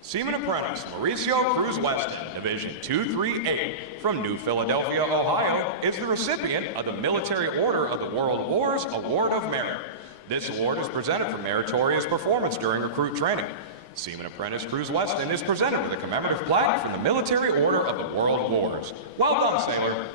Seaman Apprentice Mauricio Cruz Weston, Division 238, from New Philadelphia, Ohio, is the recipient of the Military Order of the World Wars Award of Merit. This award is presented for meritorious performance during recruit training. Seaman Apprentice Cruz Weston is presented with a commemorative plaque from the Military Order of the World Wars. Well done, sailor.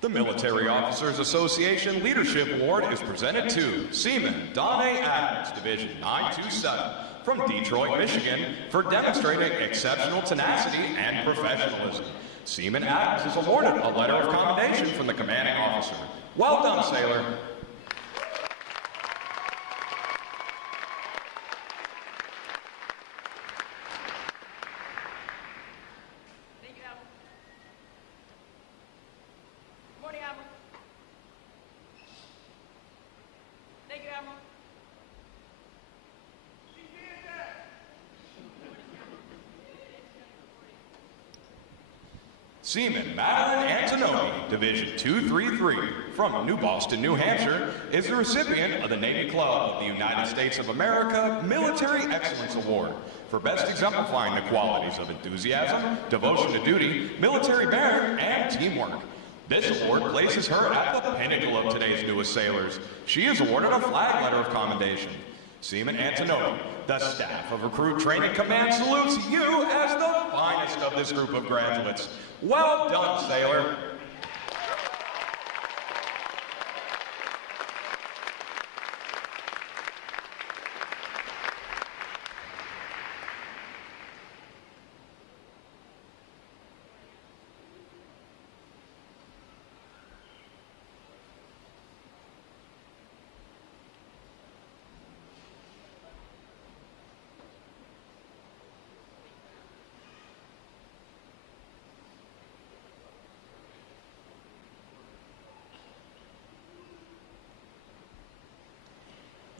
The Military Officers Association Leadership Award is presented to Seaman Don A. Adams, Division 927, from Detroit, Michigan, for demonstrating exceptional tenacity and professionalism. Seaman Adams is awarded a letter of commendation from the commanding officer. Well done, sailor. Seaman Madeline Antononi, Division 233, from New Boston, New Hampshire, is the recipient of the Navy Club of the United States of America Military Excellence Award for best exemplifying the qualities of enthusiasm, devotion to duty, military merit, and teamwork. This award places her at the pinnacle of today's newest sailors. She is awarded a flag letter of commendation. Seaman Antononi, the staff of Recruit Training Command salutes you as the finest of this group of graduates. Well done, sailor.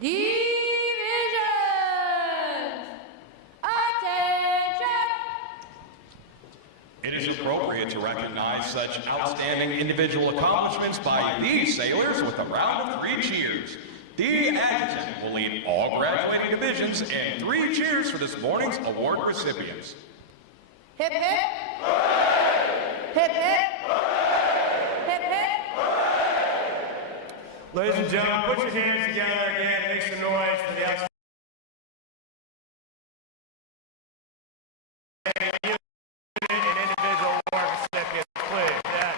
Divisions! Attention! It is appropriate to recognize such outstanding individual accomplishments by these sailors with a round of 3 cheers. The adjutant will lead all graduating divisions in 3 cheers for this morning's award recipients. Hip hip! Hooray! Hip hip! Hooray! Hip hip! Hooray! Ladies and gentlemen, put your hands together again. Make some noise for the outstanding unit and individual award recipients, please. Yes.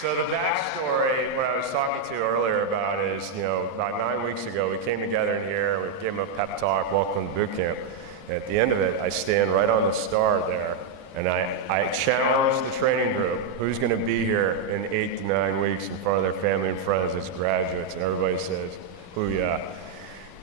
So the backstory, what I was talking to earlier about is, about 9 weeks ago, we came together in here, we gave them a pep talk, welcome to boot camp. And at the end of it, I stand right on the star there, and I challenge the training group, who's going to be here in 8 to 9 weeks in front of their family and friends as graduates, and everybody says, booyah.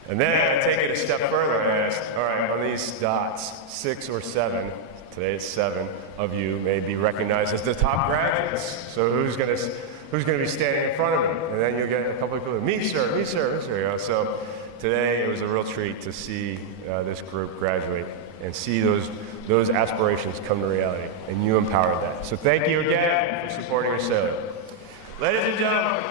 And then I take it a step further and I ask, all right, on these dots, 6 or 7, Today, 7 of you may be recognized as the top graduates. So who's going to be standing in front of me? And then you'll get a couple of people, me sir, me sir, me sir. You know? So today it was a real treat to see this group graduate and see those aspirations come to reality, and you empowered that. So thank you again for supporting your sailor. Ladies and gentlemen,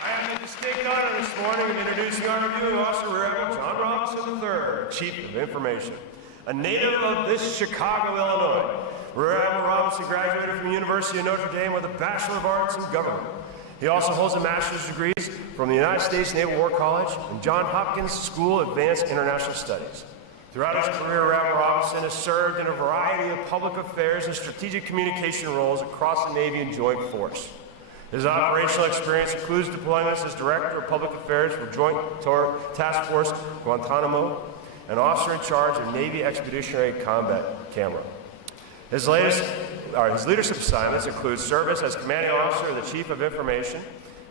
I have the distinct honor this morning of introducing our reviewing officer, Rear Admiral John Robinson III, Chief of Information. A native of this Chicago, Illinois, Rear Admiral Robinson graduated from the University of Notre Dame with a Bachelor of Arts in Government. He also holds a master's degree from the United States Naval War College and Johns Hopkins School of Advanced International Studies. Throughout his career, Rear Admiral Robinson has served in a variety of public affairs and strategic communication roles across the Navy and Joint Force. His operational experience includes deployments as Director of Public Affairs for Joint Task Force Guantanamo, and officer in charge of Navy Expeditionary Combat Camera. His leadership assignments include service as Commanding Officer of the Chief of Information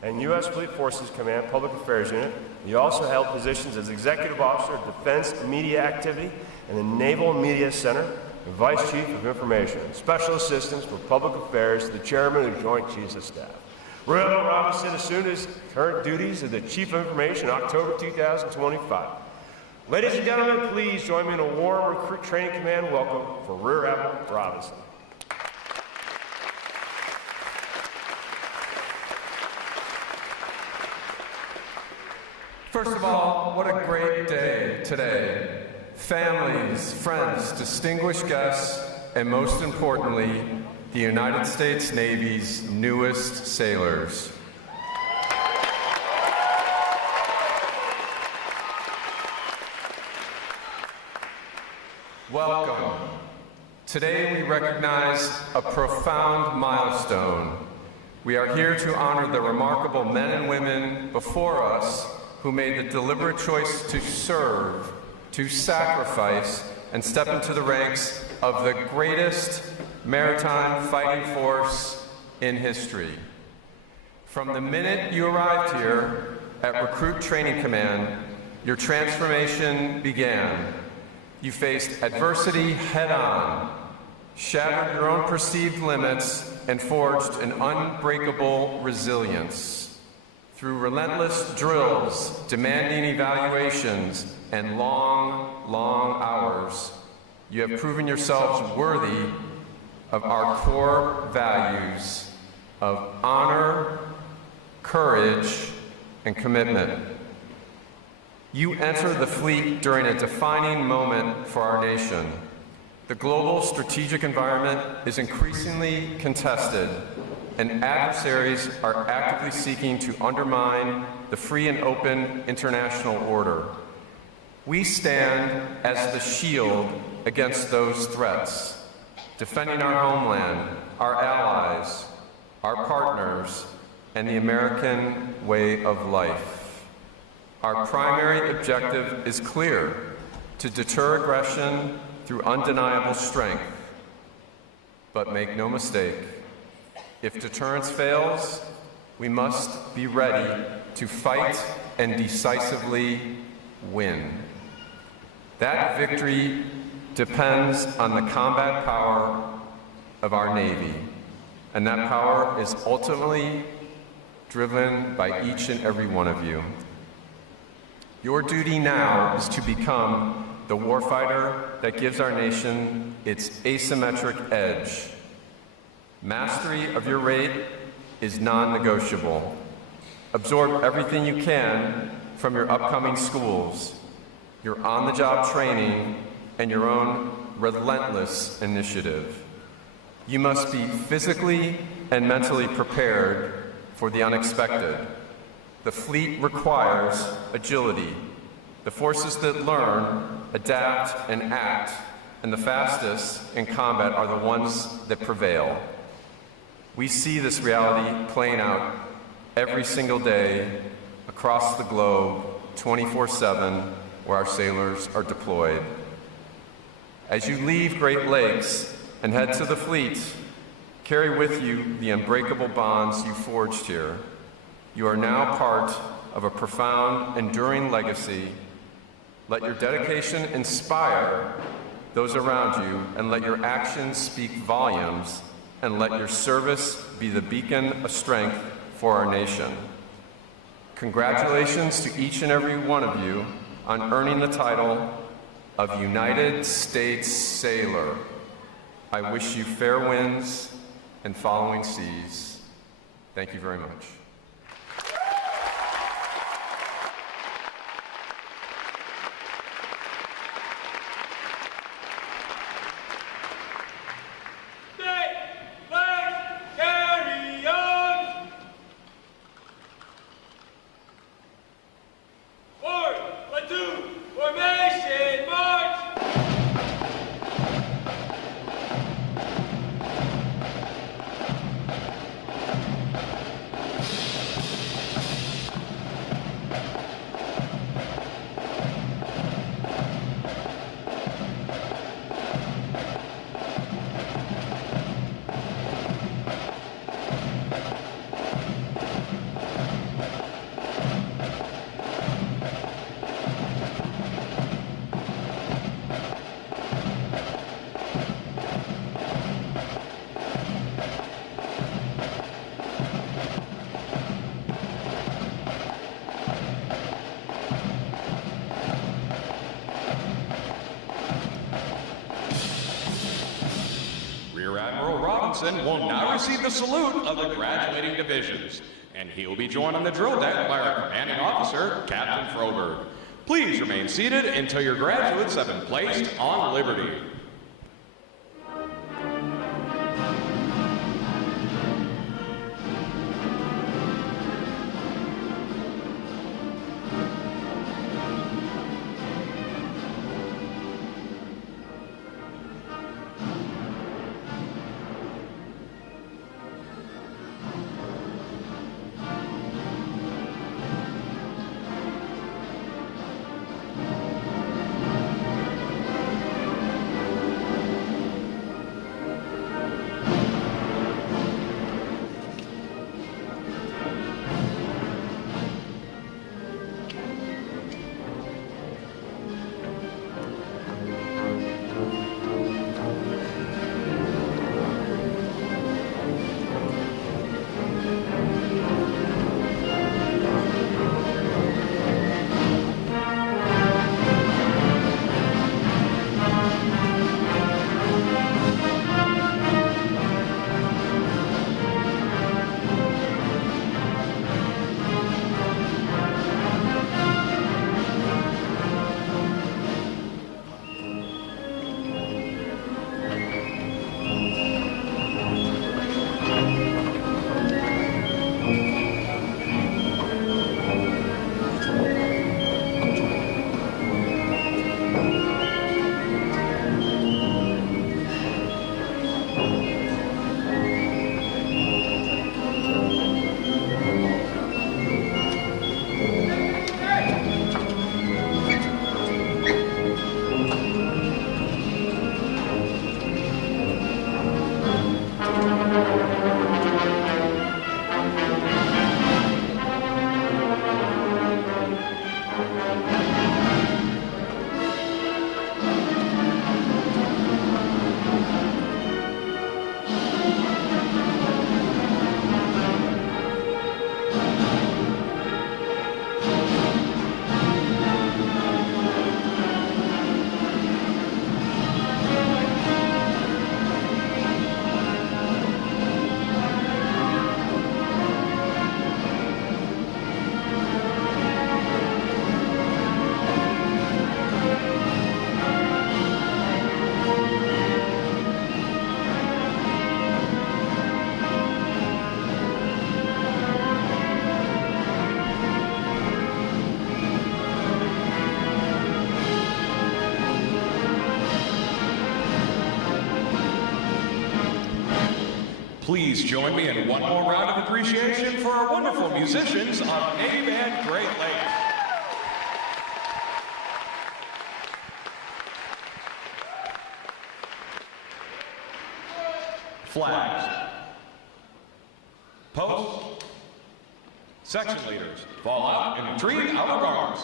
and U.S. Fleet Forces Command Public Affairs Unit. He also held positions as Executive Officer of Defense Media Activity and the Naval Media Center, and Vice Chief of Information, and Special Assistance for Public Affairs to the Chairman of the Joint Chiefs of Staff. Rear Admiral Robinson assumed his current duties as the Chief of Information in October 2025. Ladies and gentlemen, please join me in a warm Recruit Training Command welcome for Rear Admiral Robinson. First of all, what a great day today. Families, friends, distinguished guests, and most importantly, the United States Navy's newest sailors. Welcome. Today we recognize a profound milestone. We are here to honor the remarkable men and women before us who made the deliberate choice to serve, to sacrifice, and step into the ranks of the greatest maritime fighting force in history. From the minute you arrived here at Recruit Training Command, your transformation began. You faced adversity head-on, shattered your own perceived limits, and forged an unbreakable resilience. Through relentless drills, demanding evaluations, and long hours, you have proven yourselves worthy of our core values of honor, courage, and commitment. You enter the fleet during a defining moment for our nation. The global strategic environment is increasingly contested, and adversaries are actively seeking to undermine the free and open international order. We stand as the shield against those threats, defending our homeland, our allies, our partners, and the American way of life. Our primary objective is clear: to deter aggression through undeniable strength. But make no mistake, if deterrence fails, we must be ready to fight and decisively win. That victory depends on the combat power of our Navy, and that power is ultimately driven by each and every one of you. Your duty now is to become the warfighter that gives our nation its asymmetric edge. Mastery of your rate is non-negotiable. Absorb everything you can from your upcoming schools, your on-the-job training, and your own relentless initiative. You must be physically and mentally prepared for the unexpected. The fleet requires agility. The forces that learn, adapt, and act, and the fastest in combat are the ones that prevail. We see this reality playing out every single day across the globe, 24/7, where our sailors are deployed. As you leave Great Lakes and head to the fleet, carry with you the unbreakable bonds you forged here. You are now part of a profound, enduring legacy. Let your dedication inspire those around you, and let your actions speak volumes, and let your service be the beacon of strength for our nation. Congratulations to each and every one of you on earning the title of United States Sailor. I wish you fair winds and following seas. Thank you very much. Will now receive the salute of the graduating divisions, and he will be joined on the drill deck by our commanding officer, Captain Froberg. Please remain seated until your graduates have been placed on liberty. Please join me in one more round of appreciation for our wonderful musicians on AM EDT Great Lakes. Flags. Post. Section leaders, fall out and retreat out of arms.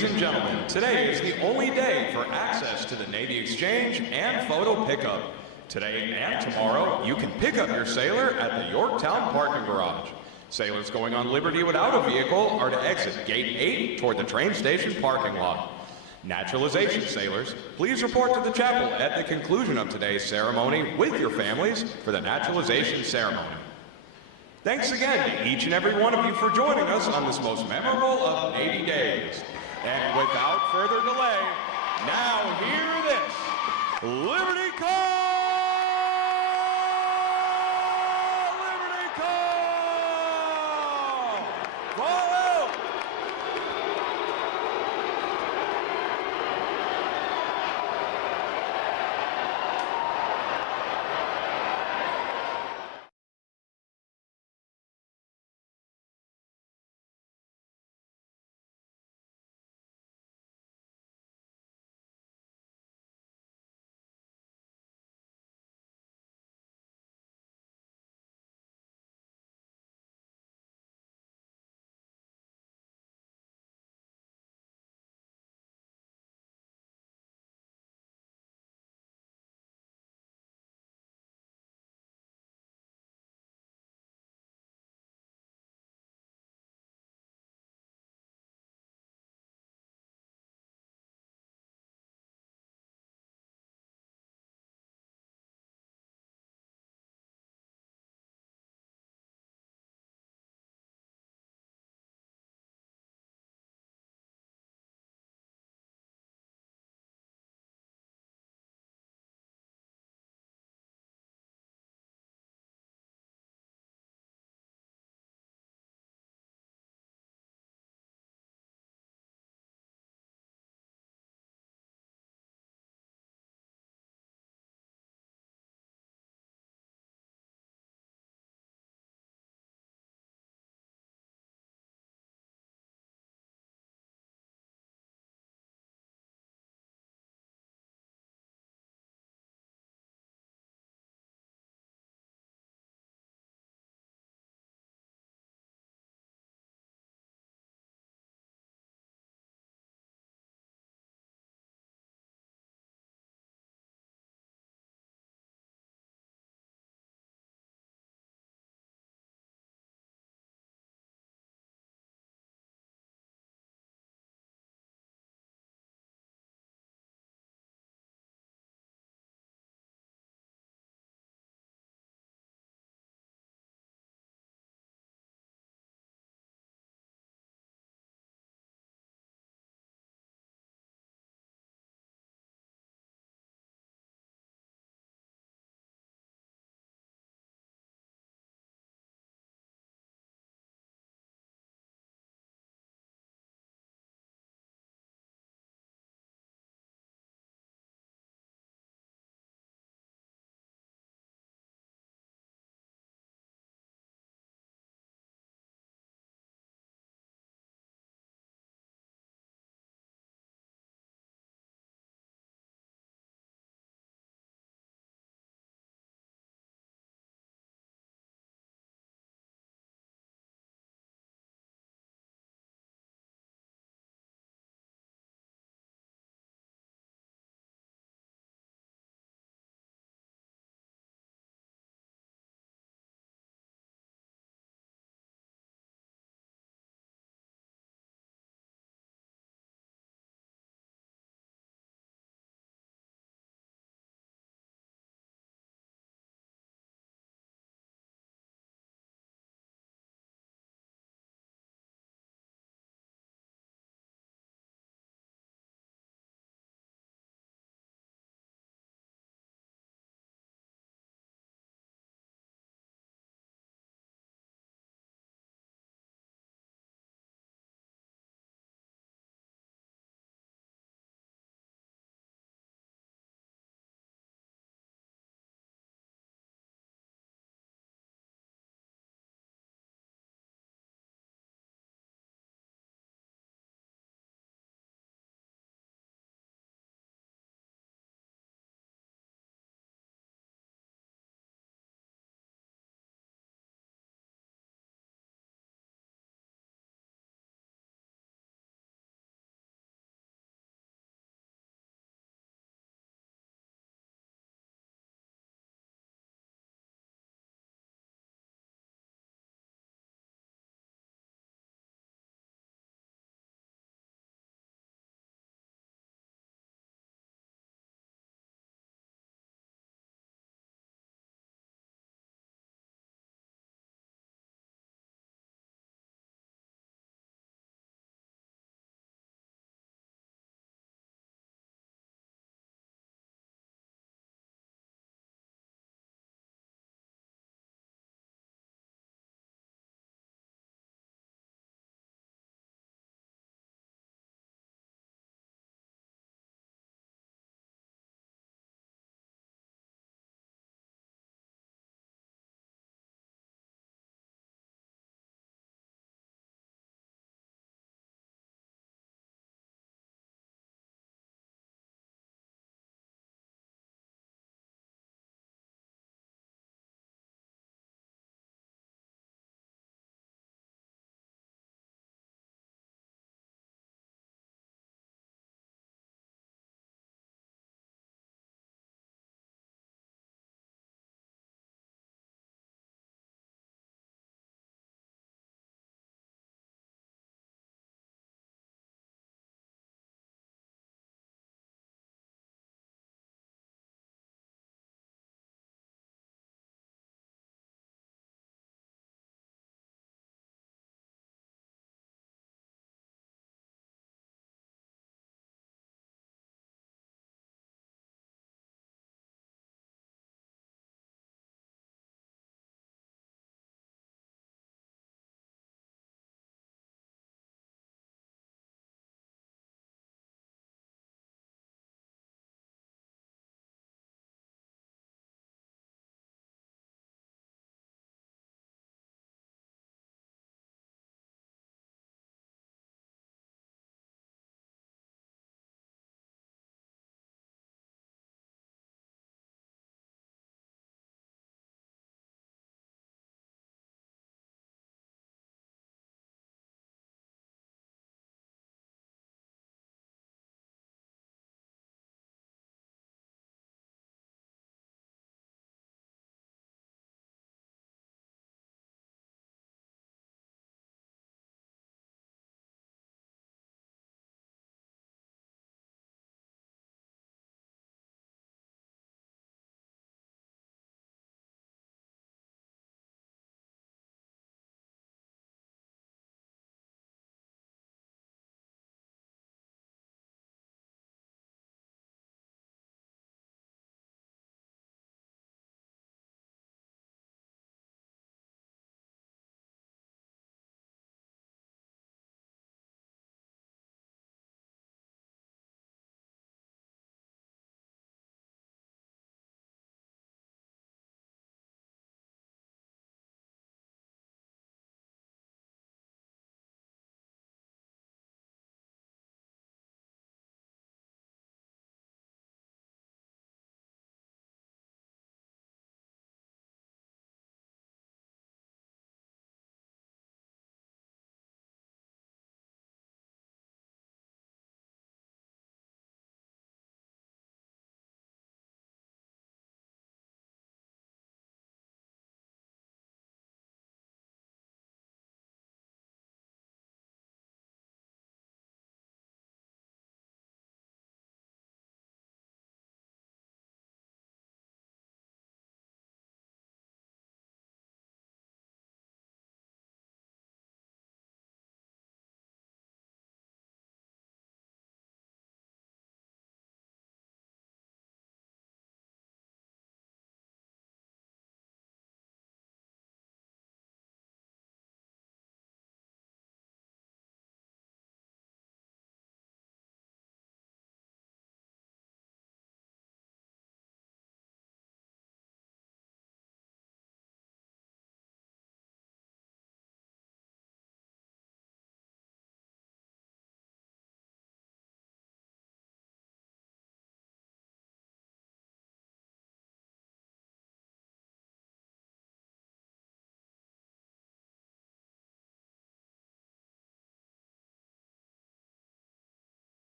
Ladies and gentlemen, today is the only day for access to the Navy Exchange and photo pickup. Today and tomorrow, you can pick up your sailor at the Yorktown parking garage. Sailors going on liberty without a vehicle are to exit Gate 8 toward the train station parking lot. Naturalization sailors, please report to the chapel at the conclusion of today's ceremony with your families for the naturalization ceremony. Thanks again to each and every one of you for joining us on this most memorable of Navy days. And without further delay, now hear this. Liberty Call! Liberty Call!